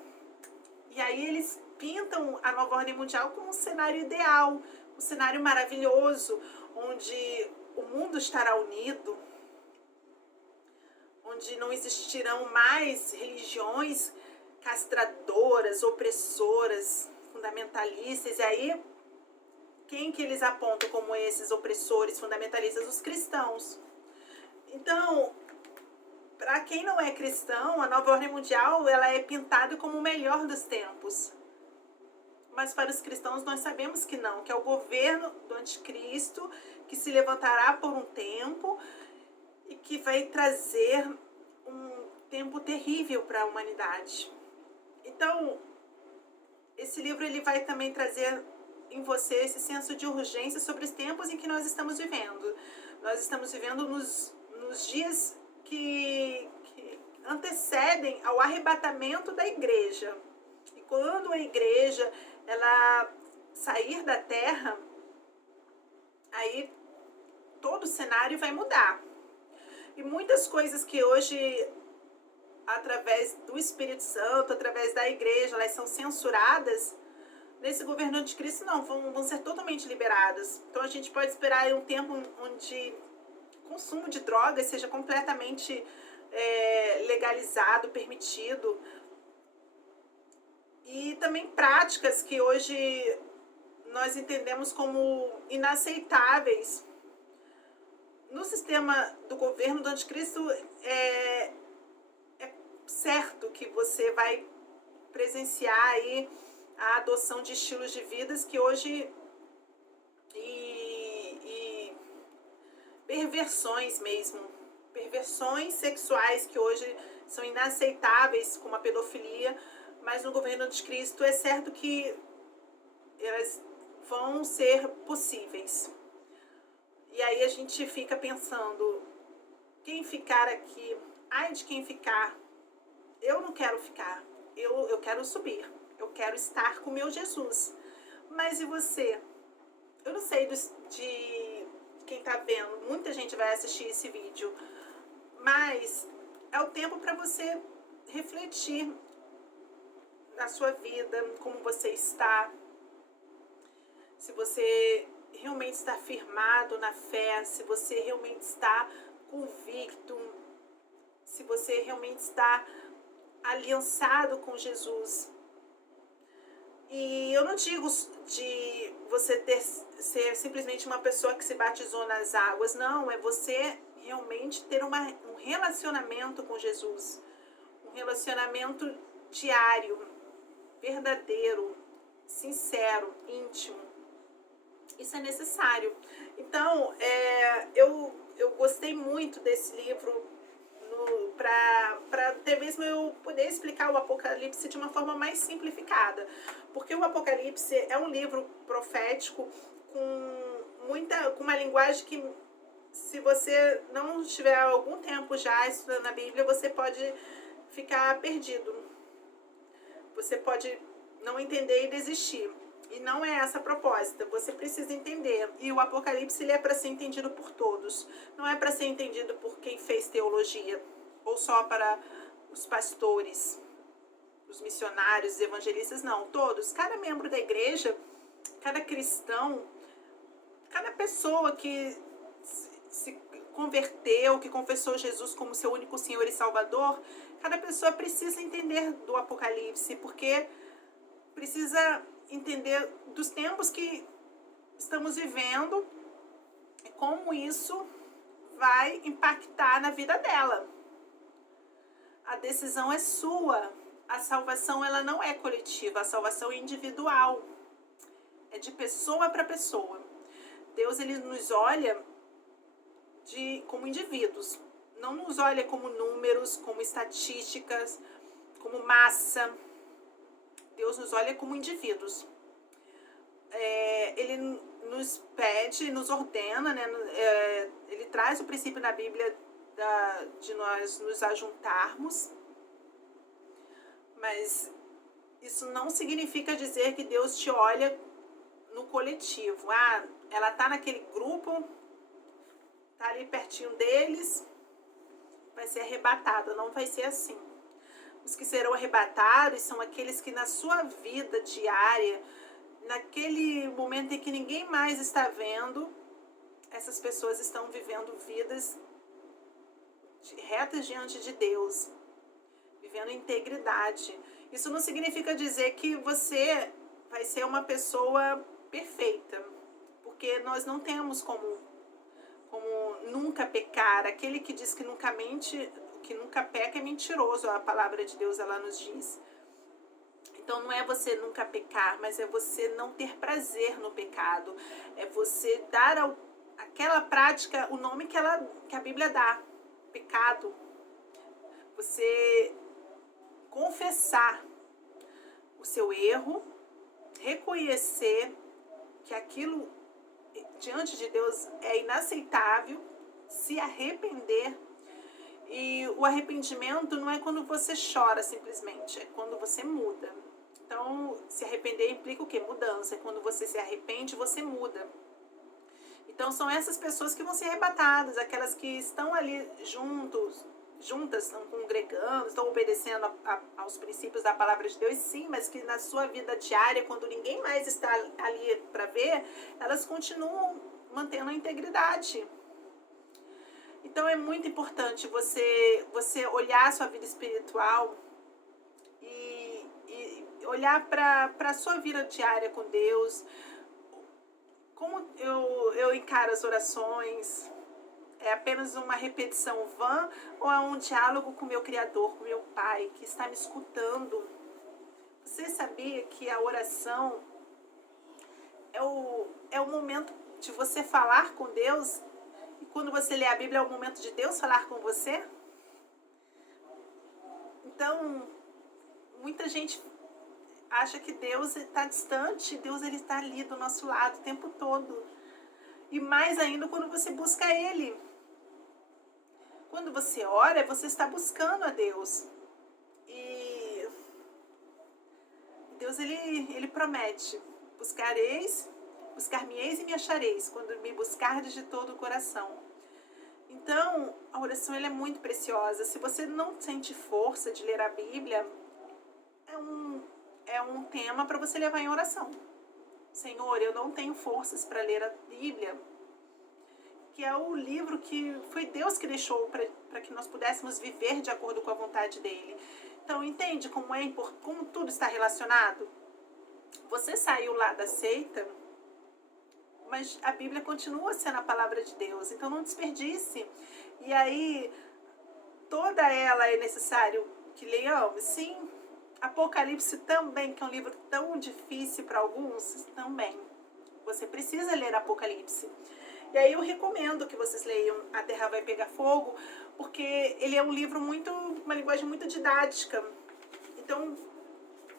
E aí eles pintam a nova ordem mundial como um cenário ideal, um cenário maravilhoso, onde o mundo estará unido, onde não existirão mais religiões castradoras, opressoras, fundamentalistas. E aí, quem que eles apontam como esses opressores, fundamentalistas? Os cristãos. Então, para quem não é cristão, a nova ordem mundial ela é pintada como o melhor dos tempos. mas para os cristãos nós sabemos que não, que é o governo do anticristo que se levantará por um tempo e que vai trazer um tempo terrível para a humanidade. Então, esse livro ele vai também trazer em você esse senso de urgência sobre os tempos em que nós estamos vivendo. Nós estamos vivendo nos dias que antecedem ao arrebatamento da igreja. E quando a igreja ela sair da terra, aí todo o cenário vai mudar. E muitas coisas que hoje, através do Espírito Santo, através da igreja, elas são censuradas, nesse governo anticristo não, vão ser totalmente liberadas. Então a gente pode esperar um tempo onde o consumo de drogas seja completamente legalizado, permitido. E também práticas que hoje nós entendemos como inaceitáveis. No sistema do governo do anticristo, é certo que você vai presenciar aí a adoção de estilos de vidas que hoje e perversões mesmo, perversões sexuais que hoje são inaceitáveis, como a pedofilia, mas no governo do anticristo é certo que elas vão ser possíveis. E aí a gente fica pensando, quem ficar aqui, ai de quem ficar, eu não quero ficar, eu quero subir, eu quero estar com o meu Jesus. Mas e você? Eu não sei de quem tá vendo, muita gente vai assistir esse vídeo, mas é o tempo para você refletir na sua vida, como você está, se você realmente está firmado na fé, se você realmente está convicto, se você realmente está aliançado com Jesus. E eu não digo de você ser simplesmente uma pessoa que se batizou nas águas, não, é você realmente ter um relacionamento com Jesus, um relacionamento diário, verdadeiro, sincero, íntimo. Isso é necessário. Então, eu gostei muito desse livro para até mesmo eu poder explicar o Apocalipse de uma forma mais simplificada. Porque o Apocalipse é um livro profético com uma linguagem que, se você não estiver há algum tempo já estudando a Bíblia, você pode ficar perdido. Você pode não entender e desistir. E não é essa a proposta. Você precisa entender. E o Apocalipse ele é para ser entendido por todos. Não é para ser entendido por quem fez teologia. Ou só para os pastores, os missionários, os evangelistas. Não, todos. Cada membro da igreja, cada cristão, cada pessoa que se converteu, que confessou Jesus como seu único Senhor e Salvador, cada pessoa precisa entender do Apocalipse, porque precisa entender dos tempos que estamos vivendo e como isso vai impactar na vida dela. A decisão é sua. A salvação ela não é coletiva, a salvação é individual. É de pessoa para pessoa. Deus ele nos olha como indivíduos. Não nos olha como números, como estatísticas, como massa. Deus nos olha como indivíduos. Ele nos pede, nos ordena, né? Ele traz o princípio na Bíblia de nós nos ajuntarmos. Mas isso não significa dizer que Deus te olha no coletivo. Ah, ela está naquele grupo, está ali pertinho deles, vai ser arrebatada. Não vai ser assim. Os que serão arrebatados são aqueles que na sua vida diária, naquele momento em que ninguém mais está vendo, essas pessoas estão vivendo vidas retas diante de Deus, vivendo integridade. Isso não significa dizer que você vai ser uma pessoa perfeita, porque nós não temos como nunca pecar. Aquele que diz que nunca mente, que nunca peca é mentiroso, a palavra de Deus ela nos diz. Então Então não é você nunca pecar, mas é você não ter prazer no pecado. É você dar àquela prática o nome que a Bíblia dá, pecado. Você confessar o seu erro, reconhecer que aquilo diante de Deus é inaceitável, se arrepender. E o arrependimento não é quando você chora simplesmente, é quando você muda. Então, se arrepender implica o quê? Mudança. Quando você se arrepende, você muda. Então, são essas pessoas que vão ser arrebatadas, aquelas que estão ali juntas, estão congregando, estão obedecendo aos princípios da palavra de Deus, sim, mas que na sua vida diária, quando ninguém mais está ali para ver, elas continuam mantendo a integridade. Então é muito importante você olhar a sua vida espiritual e olhar para a sua vida diária com Deus. Como eu encaro as orações? É apenas uma repetição vã ou é um diálogo com o meu Criador, com o meu Pai, que está me escutando? Você sabia que a oração é o momento de você falar com Deus? E quando você lê a Bíblia, é o momento de Deus falar com você? Então, muita gente acha que Deus está distante. Deus ele está ali do nosso lado o tempo todo. E mais ainda quando você busca Ele. Quando você ora, você está buscando a Deus. E Deus ele promete: buscar-me-eis e me achareis, quando me buscardes de todo o coração. Então, a oração ela é muito preciosa. Se você não sente força de ler a Bíblia, é um tema para você levar em oração. Senhor, eu não tenho forças para ler a Bíblia, que é o livro que foi Deus que deixou para que nós pudéssemos viver de acordo com a vontade dele. Então, entende como tudo está relacionado? Você saiu lá da seita, mas a Bíblia continua sendo a palavra de Deus, então não desperdice. E aí, toda ela é necessário que leiamos, sim. Apocalipse também, que é um livro tão difícil para alguns, também. Você precisa ler Apocalipse. E aí eu recomendo que vocês leiam A Terra Vai Pegar Fogo, porque ele é um livro uma linguagem muito didática. Então,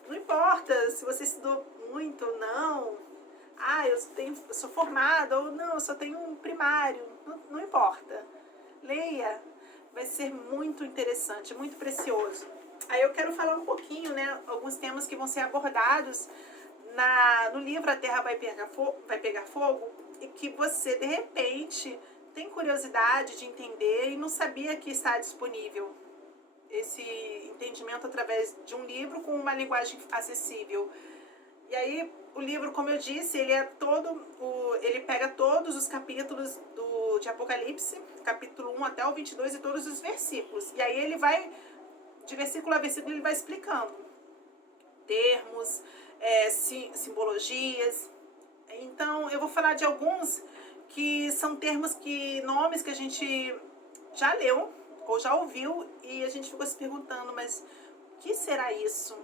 não importa se você estudou muito ou não. Eu sou formada, ou não, eu só tenho um primário. Não importa. Leia. Vai ser muito interessante, muito precioso. Aí eu quero falar um pouquinho, alguns temas que vão ser abordados no livro A Terra Vai Pegar Fogo, e que você, de repente, tem curiosidade de entender e não sabia que está disponível esse entendimento através de um livro com uma linguagem acessível. E aí, o livro, como eu disse, ele pega todos os capítulos de Apocalipse, capítulo 1 até o 22 e todos os versículos. E aí ele vai, de versículo a versículo, ele vai explicando termos, simbologias. Então, eu vou falar de alguns que são nomes que a gente já leu ou já ouviu e a gente ficou se perguntando, mas o que será isso?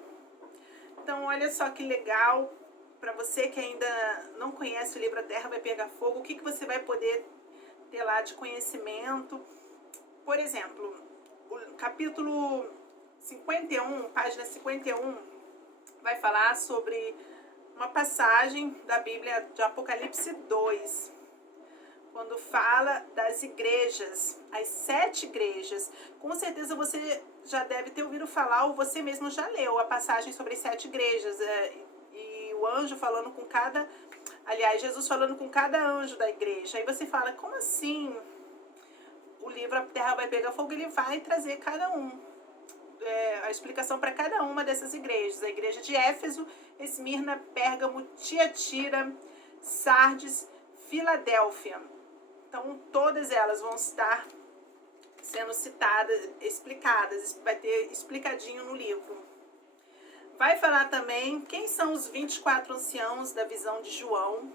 Então, olha só que legal, para você que ainda não conhece o livro A Terra Vai Pegar Fogo, o que você vai poder ter lá de conhecimento. Por exemplo, o capítulo 51, página 51, vai falar sobre uma passagem da Bíblia de Apocalipse 2, quando fala das igrejas, as 7 igrejas. Com certeza você já deve ter ouvido falar, ou você mesmo já leu a passagem sobre as 7 igrejas. E o anjo falando com Jesus falando com cada anjo da igreja. Aí você fala, como assim? O livro A Terra Vai Pegar Fogo, ele vai trazer a explicação para cada uma dessas igrejas. A igreja de Éfeso, Esmirna, Pérgamo, Tiatira, Sardes, Filadélfia. Então, todas elas vão estar sendo citadas, explicadas, vai ter explicadinho no livro. Vai falar também quem são os 24 anciãos da visão de João.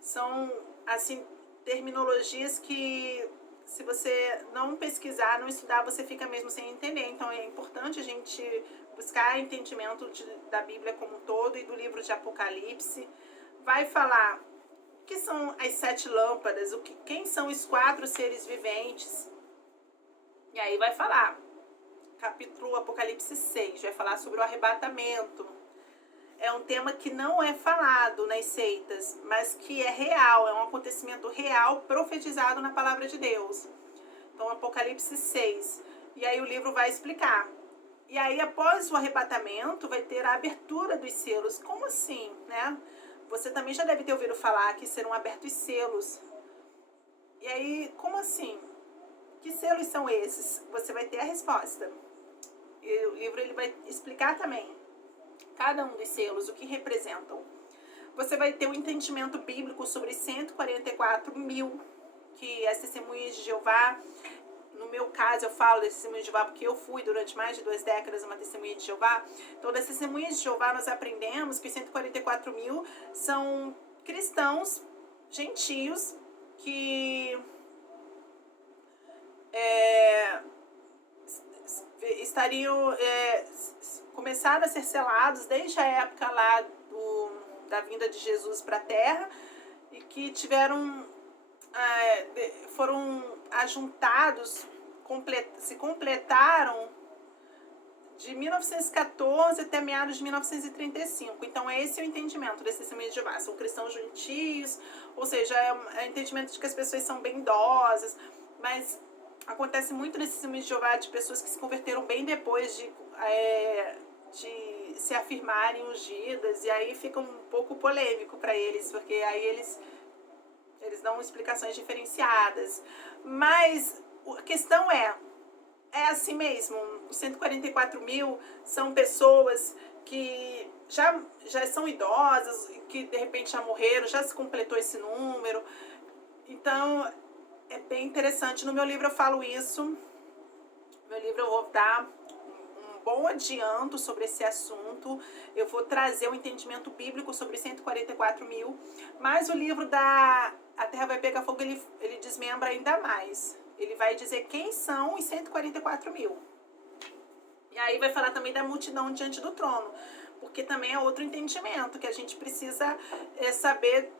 São, assim, terminologias que, se você não pesquisar, não estudar, você fica mesmo sem entender. Então, é importante a gente buscar entendimento da Bíblia como um todo e do livro de Apocalipse. Vai falar o que são as 7 lâmpadas, quem são os 4 seres viventes. E aí vai falar, capítulo Apocalipse 6, vai falar sobre o arrebatamento. É um tema que não é falado nas seitas, mas que é real, é um acontecimento real profetizado na palavra de Deus. Então, Apocalipse 6. E aí o livro vai explicar. E aí, após o arrebatamento, vai ter a abertura dos selos. Como assim, né? Você também já deve ter ouvido falar que serão abertos selos. E aí, como assim? Que selos são esses? Você vai ter a resposta. E o livro ele vai explicar também cada um dos selos, o que representam. Você vai ter um entendimento bíblico sobre 144 mil, que as testemunhas de Jeová, no meu caso eu falo das testemunhas de Jeová porque eu fui durante mais de 2 décadas uma testemunha de Jeová. Então, das testemunhas de Jeová nós aprendemos que 144 mil são cristãos gentios que estariam começaram a ser selados desde a época lá da vinda de Jesus para a Terra e que tiveram foram ajuntados, se completaram de 1914 até meados de 1935. Então esse é o entendimento desse testemunho de Jeová. São cristãos gentios, ou seja, é o entendimento de que as pessoas são bem idosas, mas acontece muito nesse testemunho de Jeová de pessoas que se converteram bem depois de se afirmarem ungidas, e aí fica um pouco polêmico para eles, porque aí eles dão explicações diferenciadas. Mas a questão é assim mesmo, os 144 mil são pessoas que já são idosas, que de repente já morreram, já se completou esse número. Então, é bem interessante. No meu livro eu falo isso. No meu livro eu vou dar um bom adianto sobre esse assunto. Eu vou trazer o entendimento bíblico sobre 144 mil. Mas o livro da A Terra Vai Pegar Fogo, ele desmembra ainda mais. Ele vai dizer quem são os 144 mil. E aí vai falar também da multidão diante do trono. Porque também é outro entendimento que a gente precisa saber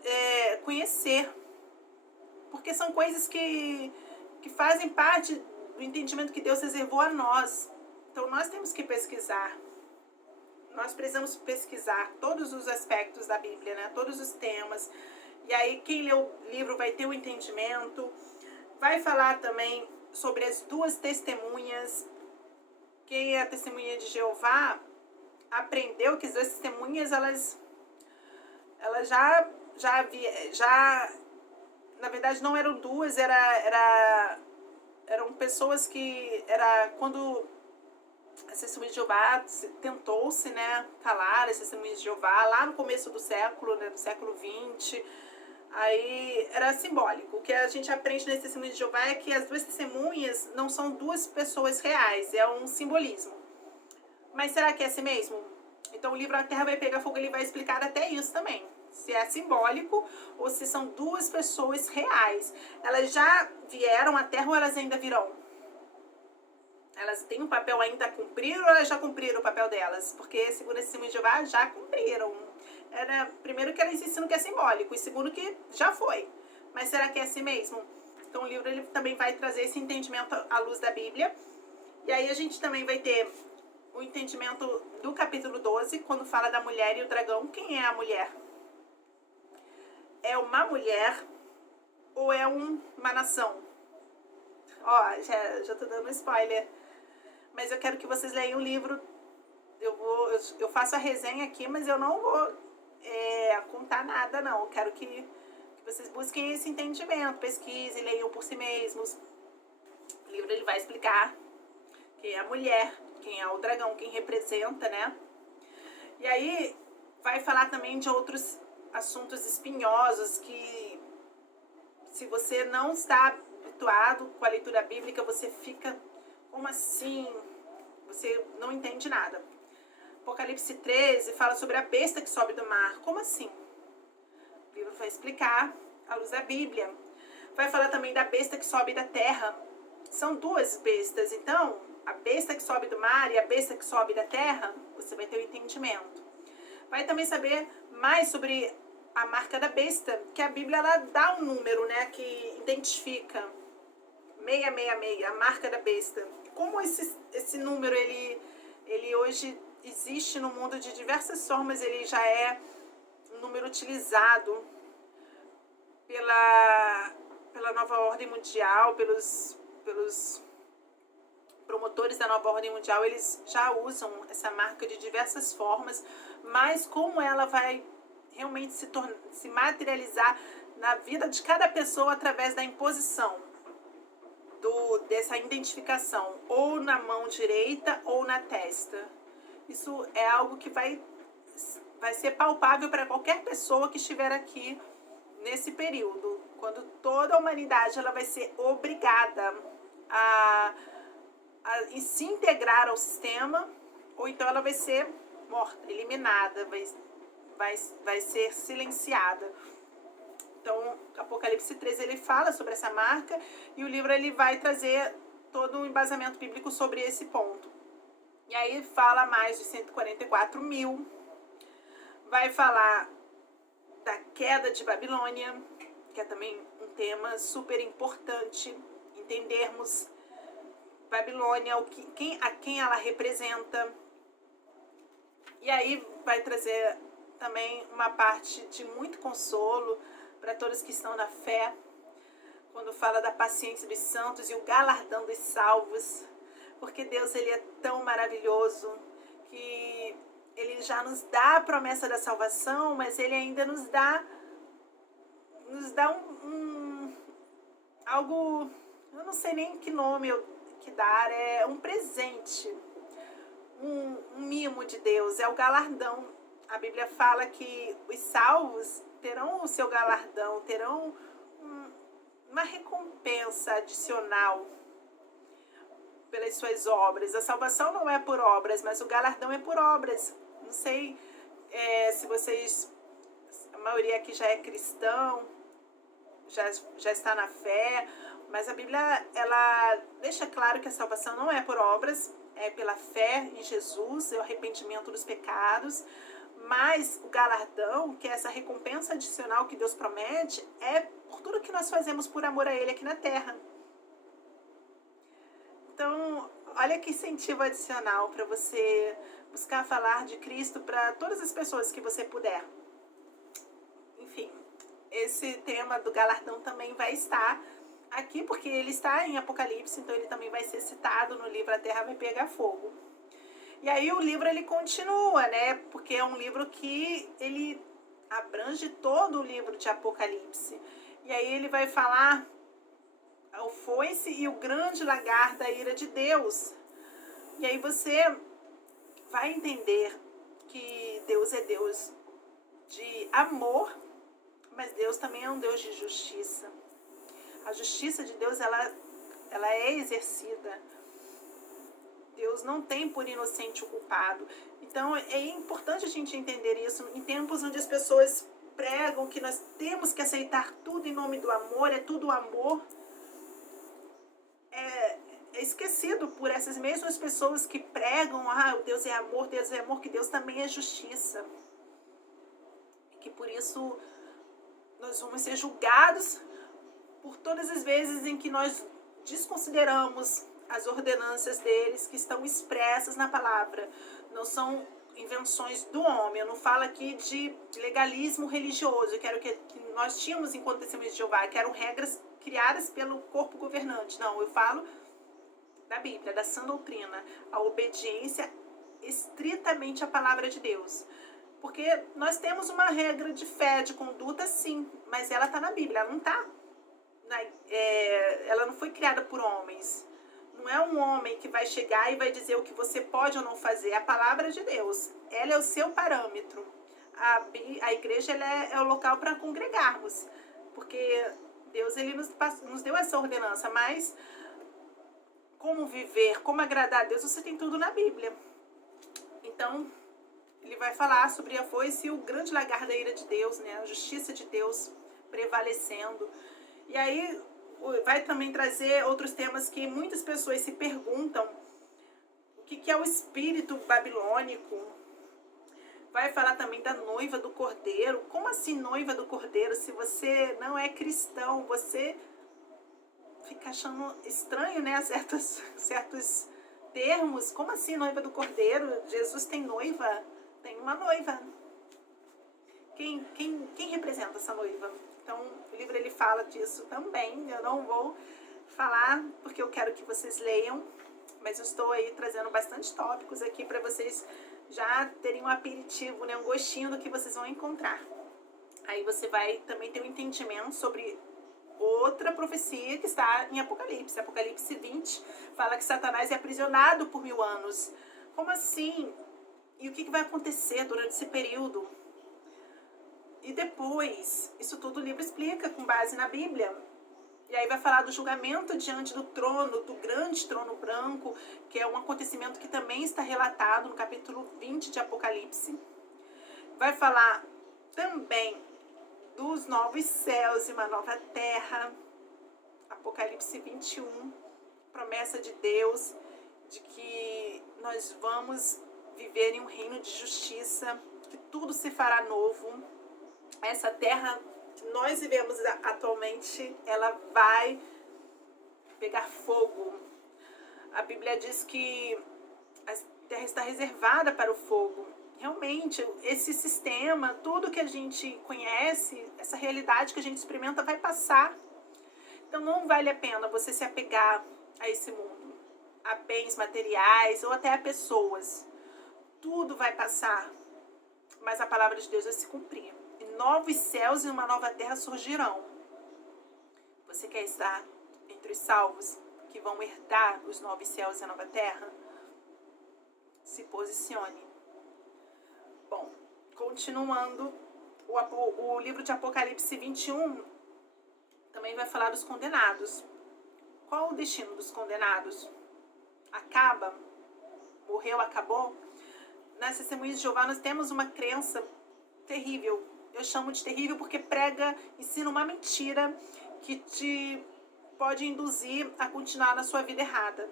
conhecer. Porque são coisas que fazem parte do entendimento que Deus reservou a nós. Então nós temos que pesquisar. Nós precisamos pesquisar todos os aspectos da Bíblia, né? Todos os temas. E aí quem lê o livro vai ter o entendimento. Vai falar também sobre as 2 testemunhas. Quem é a testemunha de Jeová aprendeu que as 2 testemunhas, elas já na verdade não eram 2, eram pessoas que quando a testemunha de Jeová tentou-se, né, calar as testemunhas de Jeová lá no começo do século, né, do século 20. Aí era simbólico. O que a gente aprende nesse testemunho de Jeová é que as 2 testemunhas não são 2 pessoas reais, é um simbolismo. Mas será que é assim mesmo? Então o livro A Terra Vai Pegar Fogo, ele vai explicar até isso também. Se é simbólico ou se são 2 pessoas reais. Elas já vieram à Terra ou elas ainda virão? Elas têm um papel ainda a cumprir ou elas já cumpriram o papel delas? Porque, segundo esse testemunho de Jeová, já cumpriram. Primeiro que elas ensinam que é simbólico e segundo que já foi. Mas será que é assim mesmo? Então o livro ele também vai trazer esse entendimento à luz da Bíblia. E aí a gente também vai ter o entendimento do capítulo 12, quando fala da mulher e o dragão. Quem é a mulher? É uma mulher ou é uma nação? Ó, já tô dando um spoiler. Mas eu quero que vocês leiam o livro. Eu faço a resenha aqui, mas eu não vou contar nada, não. Eu quero que vocês busquem esse entendimento, pesquisem, leiam por si mesmos. O livro ele vai explicar quem é a mulher, quem é o dragão, quem representa, né? E aí vai falar também de outros assuntos espinhosos que, se você não está habituado com a leitura bíblica, você fica, como assim? Você não entende nada. Apocalipse 13 fala sobre a besta que sobe do mar. Como assim? O livro vai explicar à luz da Bíblia. Vai falar também da besta que sobe da terra. São 2 bestas. Então, a besta que sobe do mar e a besta que sobe da terra, você vai ter o entendimento. Vai também saber mais sobre a marca da besta, que a Bíblia ela dá um número, né, que identifica 666, a marca da besta. Como esse número ele hoje existe no mundo de diversas formas, ele já é um número utilizado pela nova ordem mundial, pelos promotores da nova ordem mundial, eles já usam essa marca de diversas formas, mas como ela vai realmente se materializar na vida de cada pessoa através da imposição dessa identificação, ou na mão direita ou na testa. Isso é algo que vai ser palpável para qualquer pessoa que estiver aqui nesse período, quando toda a humanidade ela vai ser obrigada a se integrar ao sistema, ou então ela vai ser morta, eliminada, vai ser silenciada. Então, Apocalipse 13 ele fala sobre essa marca e o livro ele vai trazer todo um embasamento bíblico sobre esse ponto. E aí fala mais de 144 mil, vai falar da queda de Babilônia, que é também um tema super importante, entendermos Babilônia, a quem ela representa. E aí vai trazer também uma parte de muito consolo para todos que estão na fé, quando fala da paciência dos santos e o galardão dos salvos, porque Deus ele é tão maravilhoso que ele já nos dá a promessa da salvação, mas ele ainda nos dá algo, eu não sei nem que nome que dar, é um presente, um mimo de Deus, é o galardão. A Bíblia fala que os salvos terão o seu galardão, terão uma recompensa adicional pelas suas obras. A salvação não é por obras, mas o galardão é por obras. Não sei se vocês, a maioria aqui já é cristão, já está na fé, mas a Bíblia ela deixa claro que a salvação não é por obras, é pela fé em Jesus, é o arrependimento dos pecados. Mas o galardão, que é essa recompensa adicional que Deus promete, é por tudo que nós fazemos por amor a Ele aqui na terra. Então, olha que incentivo adicional para você buscar falar de Cristo para todas as pessoas que você puder. Enfim, esse tema do galardão também vai estar aqui, porque ele está em Apocalipse, então ele também vai ser citado no livro A Terra Vai Pegar Fogo. E aí o livro ele continua, né? Porque é um livro que ele abrange todo o livro de Apocalipse. E aí ele vai falar o foice e o grande lagar da ira de Deus. E aí você vai entender que Deus é Deus de amor, mas Deus também é um Deus de justiça. A justiça de Deus ela é exercida. Deus não tem por inocente o culpado. Então é importante a gente entender isso em tempos onde as pessoas pregam que nós temos que aceitar tudo em nome do amor, é tudo amor. É esquecido por essas mesmas pessoas que pregam, Deus é amor, que Deus também é justiça. E que por isso nós vamos ser julgados por todas as vezes em que nós desconsideramos as ordenanças deles que estão expressas na palavra. Não são invenções do homem. Eu não falo aqui de legalismo religioso. Eu quero que nós tínhamos enquanto testemunhas de Jeová, que eram regras criadas pelo corpo governante. Não, eu falo da Bíblia, da sã doutrina, a obediência estritamente à palavra de Deus. Porque nós temos uma regra de fé, de conduta, sim, mas ela está na Bíblia, ela não está. Ela não foi criada por homens. Não é um homem que vai chegar e vai dizer o que você pode ou não fazer. É a palavra de Deus. Ela é o seu parâmetro. A igreja ela é o local para congregarmos. Porque Deus ele nos deu essa ordenança. Mas como viver, como agradar a Deus, você tem tudo na Bíblia. Então, ele vai falar sobre a foice e o grande lagar da ira de Deus, né? A justiça de Deus prevalecendo. E aí vai também trazer outros temas que muitas pessoas se perguntam que é o espírito babilônico. Vai falar também da noiva do cordeiro. Como assim noiva do cordeiro? Se você não é cristão, você fica achando estranho, né? Certos termos. Como assim noiva do cordeiro? Jesus tem noiva? Tem uma noiva. Quem representa essa noiva? Então, o livro ele fala disso também. Eu não vou falar porque eu quero que vocês leiam, mas eu estou aí trazendo bastante tópicos aqui para vocês já terem um aperitivo, né? Um gostinho do que vocês vão encontrar. Aí você vai também ter um entendimento sobre outra profecia que está em Apocalipse. Apocalipse 20 fala que Satanás é aprisionado por 1000 anos. Como assim? E o que vai acontecer durante esse período? E depois, isso tudo o livro explica com base na Bíblia. E aí vai falar do julgamento diante do trono, do grande trono branco, que é um acontecimento que também está relatado no capítulo 20 de Apocalipse. Vai falar também dos novos céus e uma nova terra. Apocalipse 21, promessa de Deus, de que nós vamos viver em um reino de justiça, que tudo se fará novo. Essa terra que nós vivemos atualmente, ela vai pegar fogo. A Bíblia diz que a terra está reservada para o fogo. Realmente, esse sistema, tudo que a gente conhece, essa realidade que a gente experimenta vai passar. Então não vale a pena você se apegar a esse mundo, a bens materiais ou até a pessoas. Tudo vai passar, mas a palavra de Deus vai se cumprir. E novos céus e uma nova terra surgirão. Você quer estar entre os salvos que vão herdar os novos céus e a nova terra? Se posicione. Bom, continuando, o livro de Apocalipse 21 também vai falar dos condenados. Qual o destino dos condenados? Acaba? Morreu, acabou? Nas Testemunhas de Jeová nós temos uma crença terrível. Eu chamo de terrível porque prega, ensina uma mentira que te pode induzir a continuar na sua vida errada.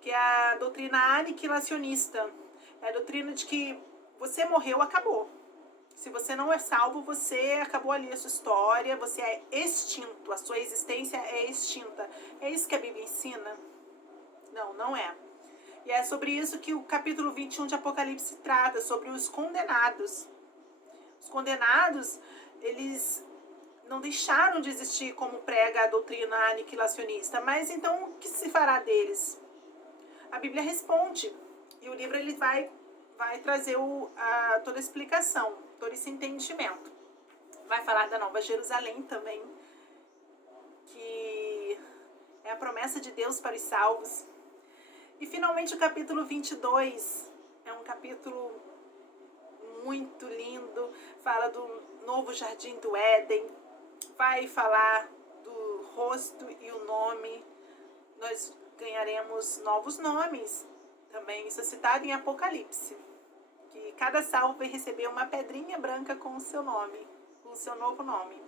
Que é a doutrina aniquilacionista. É a doutrina de que você morreu, acabou. Se você não é salvo, você acabou ali a sua história, você é extinto, a sua existência é extinta. É isso que a Bíblia ensina? Não, não é. E é sobre isso que o capítulo 21 de Apocalipse trata, sobre os condenados. Os condenados, eles não deixaram de existir como prega a doutrina aniquilacionista, mas então o que se fará deles? A Bíblia responde, e o livro ele vai trazer toda a explicação, todo esse entendimento. Vai falar da Nova Jerusalém também, que é a promessa de Deus para os salvos. E finalmente o capítulo 22 é um capítulo muito lindo, fala do novo jardim do Éden, vai falar do rosto e o nome. Nós ganharemos novos nomes, também isso é citado em Apocalipse, que cada salvo vai receber uma pedrinha branca com o seu nome, com o seu novo nome.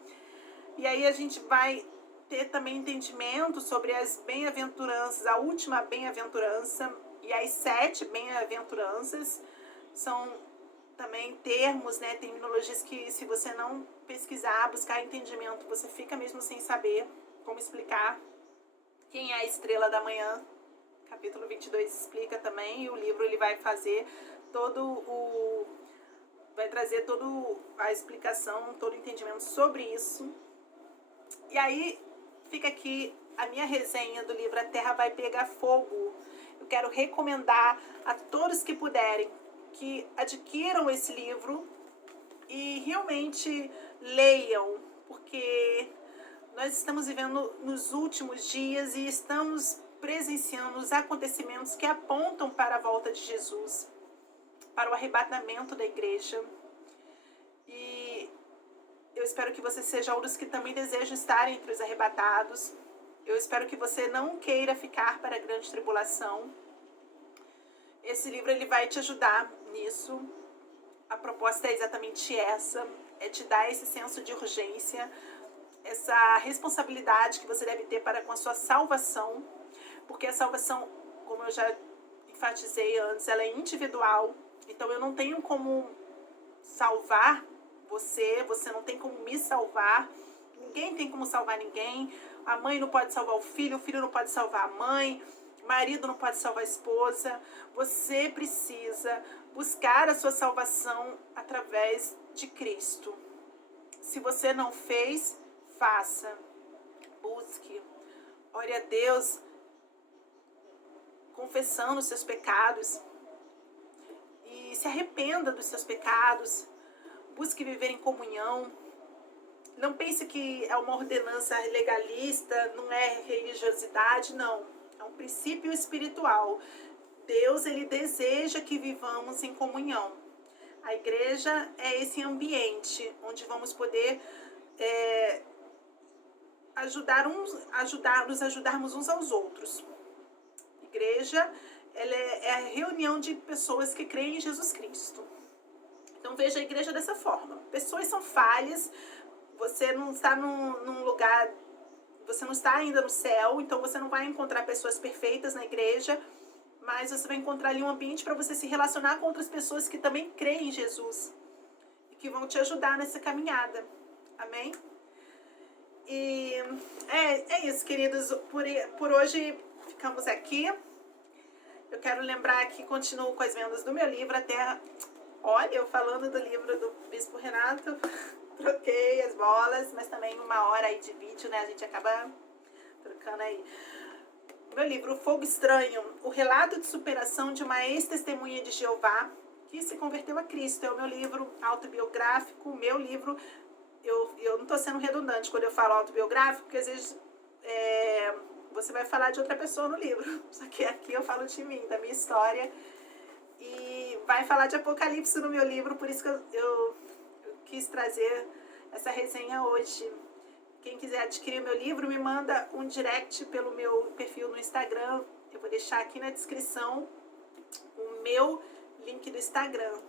E aí a gente vai ter também entendimento sobre as bem-aventuranças, a última bem-aventurança e as 7 bem-aventuranças. São também termos, né, terminologias que se você não pesquisar, buscar entendimento, você fica mesmo sem saber como explicar. Quem é a estrela da manhã? Capítulo 22 explica também, e o livro ele vai fazer vai trazer toda a explicação, todo o entendimento sobre isso. E aí fica aqui a minha resenha do livro A Terra Vai Pegar Fogo. Eu quero recomendar a todos que puderem que adquiram esse livro e realmente leiam, porque nós estamos vivendo nos últimos dias e estamos presenciando os acontecimentos que apontam para a volta de Jesus, para o arrebatamento da igreja. E eu espero que você seja um dos que também desejam estar entre os arrebatados. Eu espero que você não queira ficar para a grande tribulação. Esse livro ele vai te ajudar nisso. A proposta é exatamente essa, é te dar esse senso de urgência, essa responsabilidade que você deve ter para com a sua salvação, porque a salvação, como eu já enfatizei antes, ela é individual. Então eu não tenho como salvar você, você não tem como me salvar. Ninguém tem como salvar ninguém. A mãe não pode salvar o filho não pode salvar a mãe, o marido não pode salvar a esposa. Você precisa buscar a sua salvação através de Cristo. Se você não fez, faça. Busque. Ore a Deus, confessando os seus pecados. E se arrependa dos seus pecados. Busque viver em comunhão. Não pense que é uma ordenança legalista, não é religiosidade, não. É um princípio espiritual. Deus, ele deseja que vivamos em comunhão. A igreja é esse ambiente onde vamos poder nos ajudarmos uns aos outros. Igreja, ela é a reunião de pessoas que creem em Jesus Cristo. Então veja a igreja dessa forma. Pessoas são falhas, você não está num lugar, você não está ainda no céu, então você não vai encontrar pessoas perfeitas na igreja, mas você vai encontrar ali um ambiente para você se relacionar com outras pessoas que também creem em Jesus e que vão te ajudar nessa caminhada. Amém? E é isso, queridos. Por hoje ficamos aqui. Eu quero lembrar que continuo com as vendas do meu livro até... Olha, eu falando do livro do Bispo Renato, troquei as bolas, mas também 1 hora aí de vídeo, né? A gente acaba trocando aí. Meu livro, O Fogo Estranho, o relato de superação de uma ex-testemunha de Jeová que se converteu a Cristo. É o meu livro autobiográfico, o meu livro... Eu não estou sendo redundante quando eu falo autobiográfico, porque às vezes você vai falar de outra pessoa no livro. Só que aqui eu falo de mim, da minha história. E vai falar de Apocalipse no meu livro, por isso que eu quis trazer essa resenha hoje. Quem quiser adquirir o meu livro, me manda um direct pelo meu perfil no Instagram. Eu vou deixar aqui na descrição o meu link do Instagram.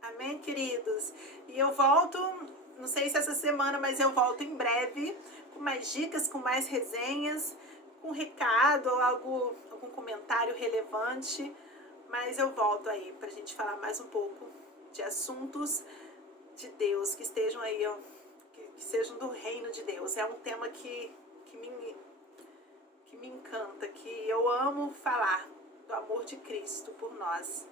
Amém, queridos? E eu volto, não sei se essa semana, mas eu volto em breve com mais dicas, com mais resenhas, com recado ou algum comentário relevante. Mas eu volto aí pra gente falar mais um pouco de assuntos de Deus, que estejam aí, ó, que sejam do reino de Deus. É um tema que me encanta, que eu amo falar do amor de Cristo por nós.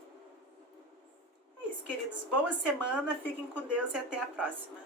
É isso, queridos. Boa semana, fiquem com Deus e até a próxima.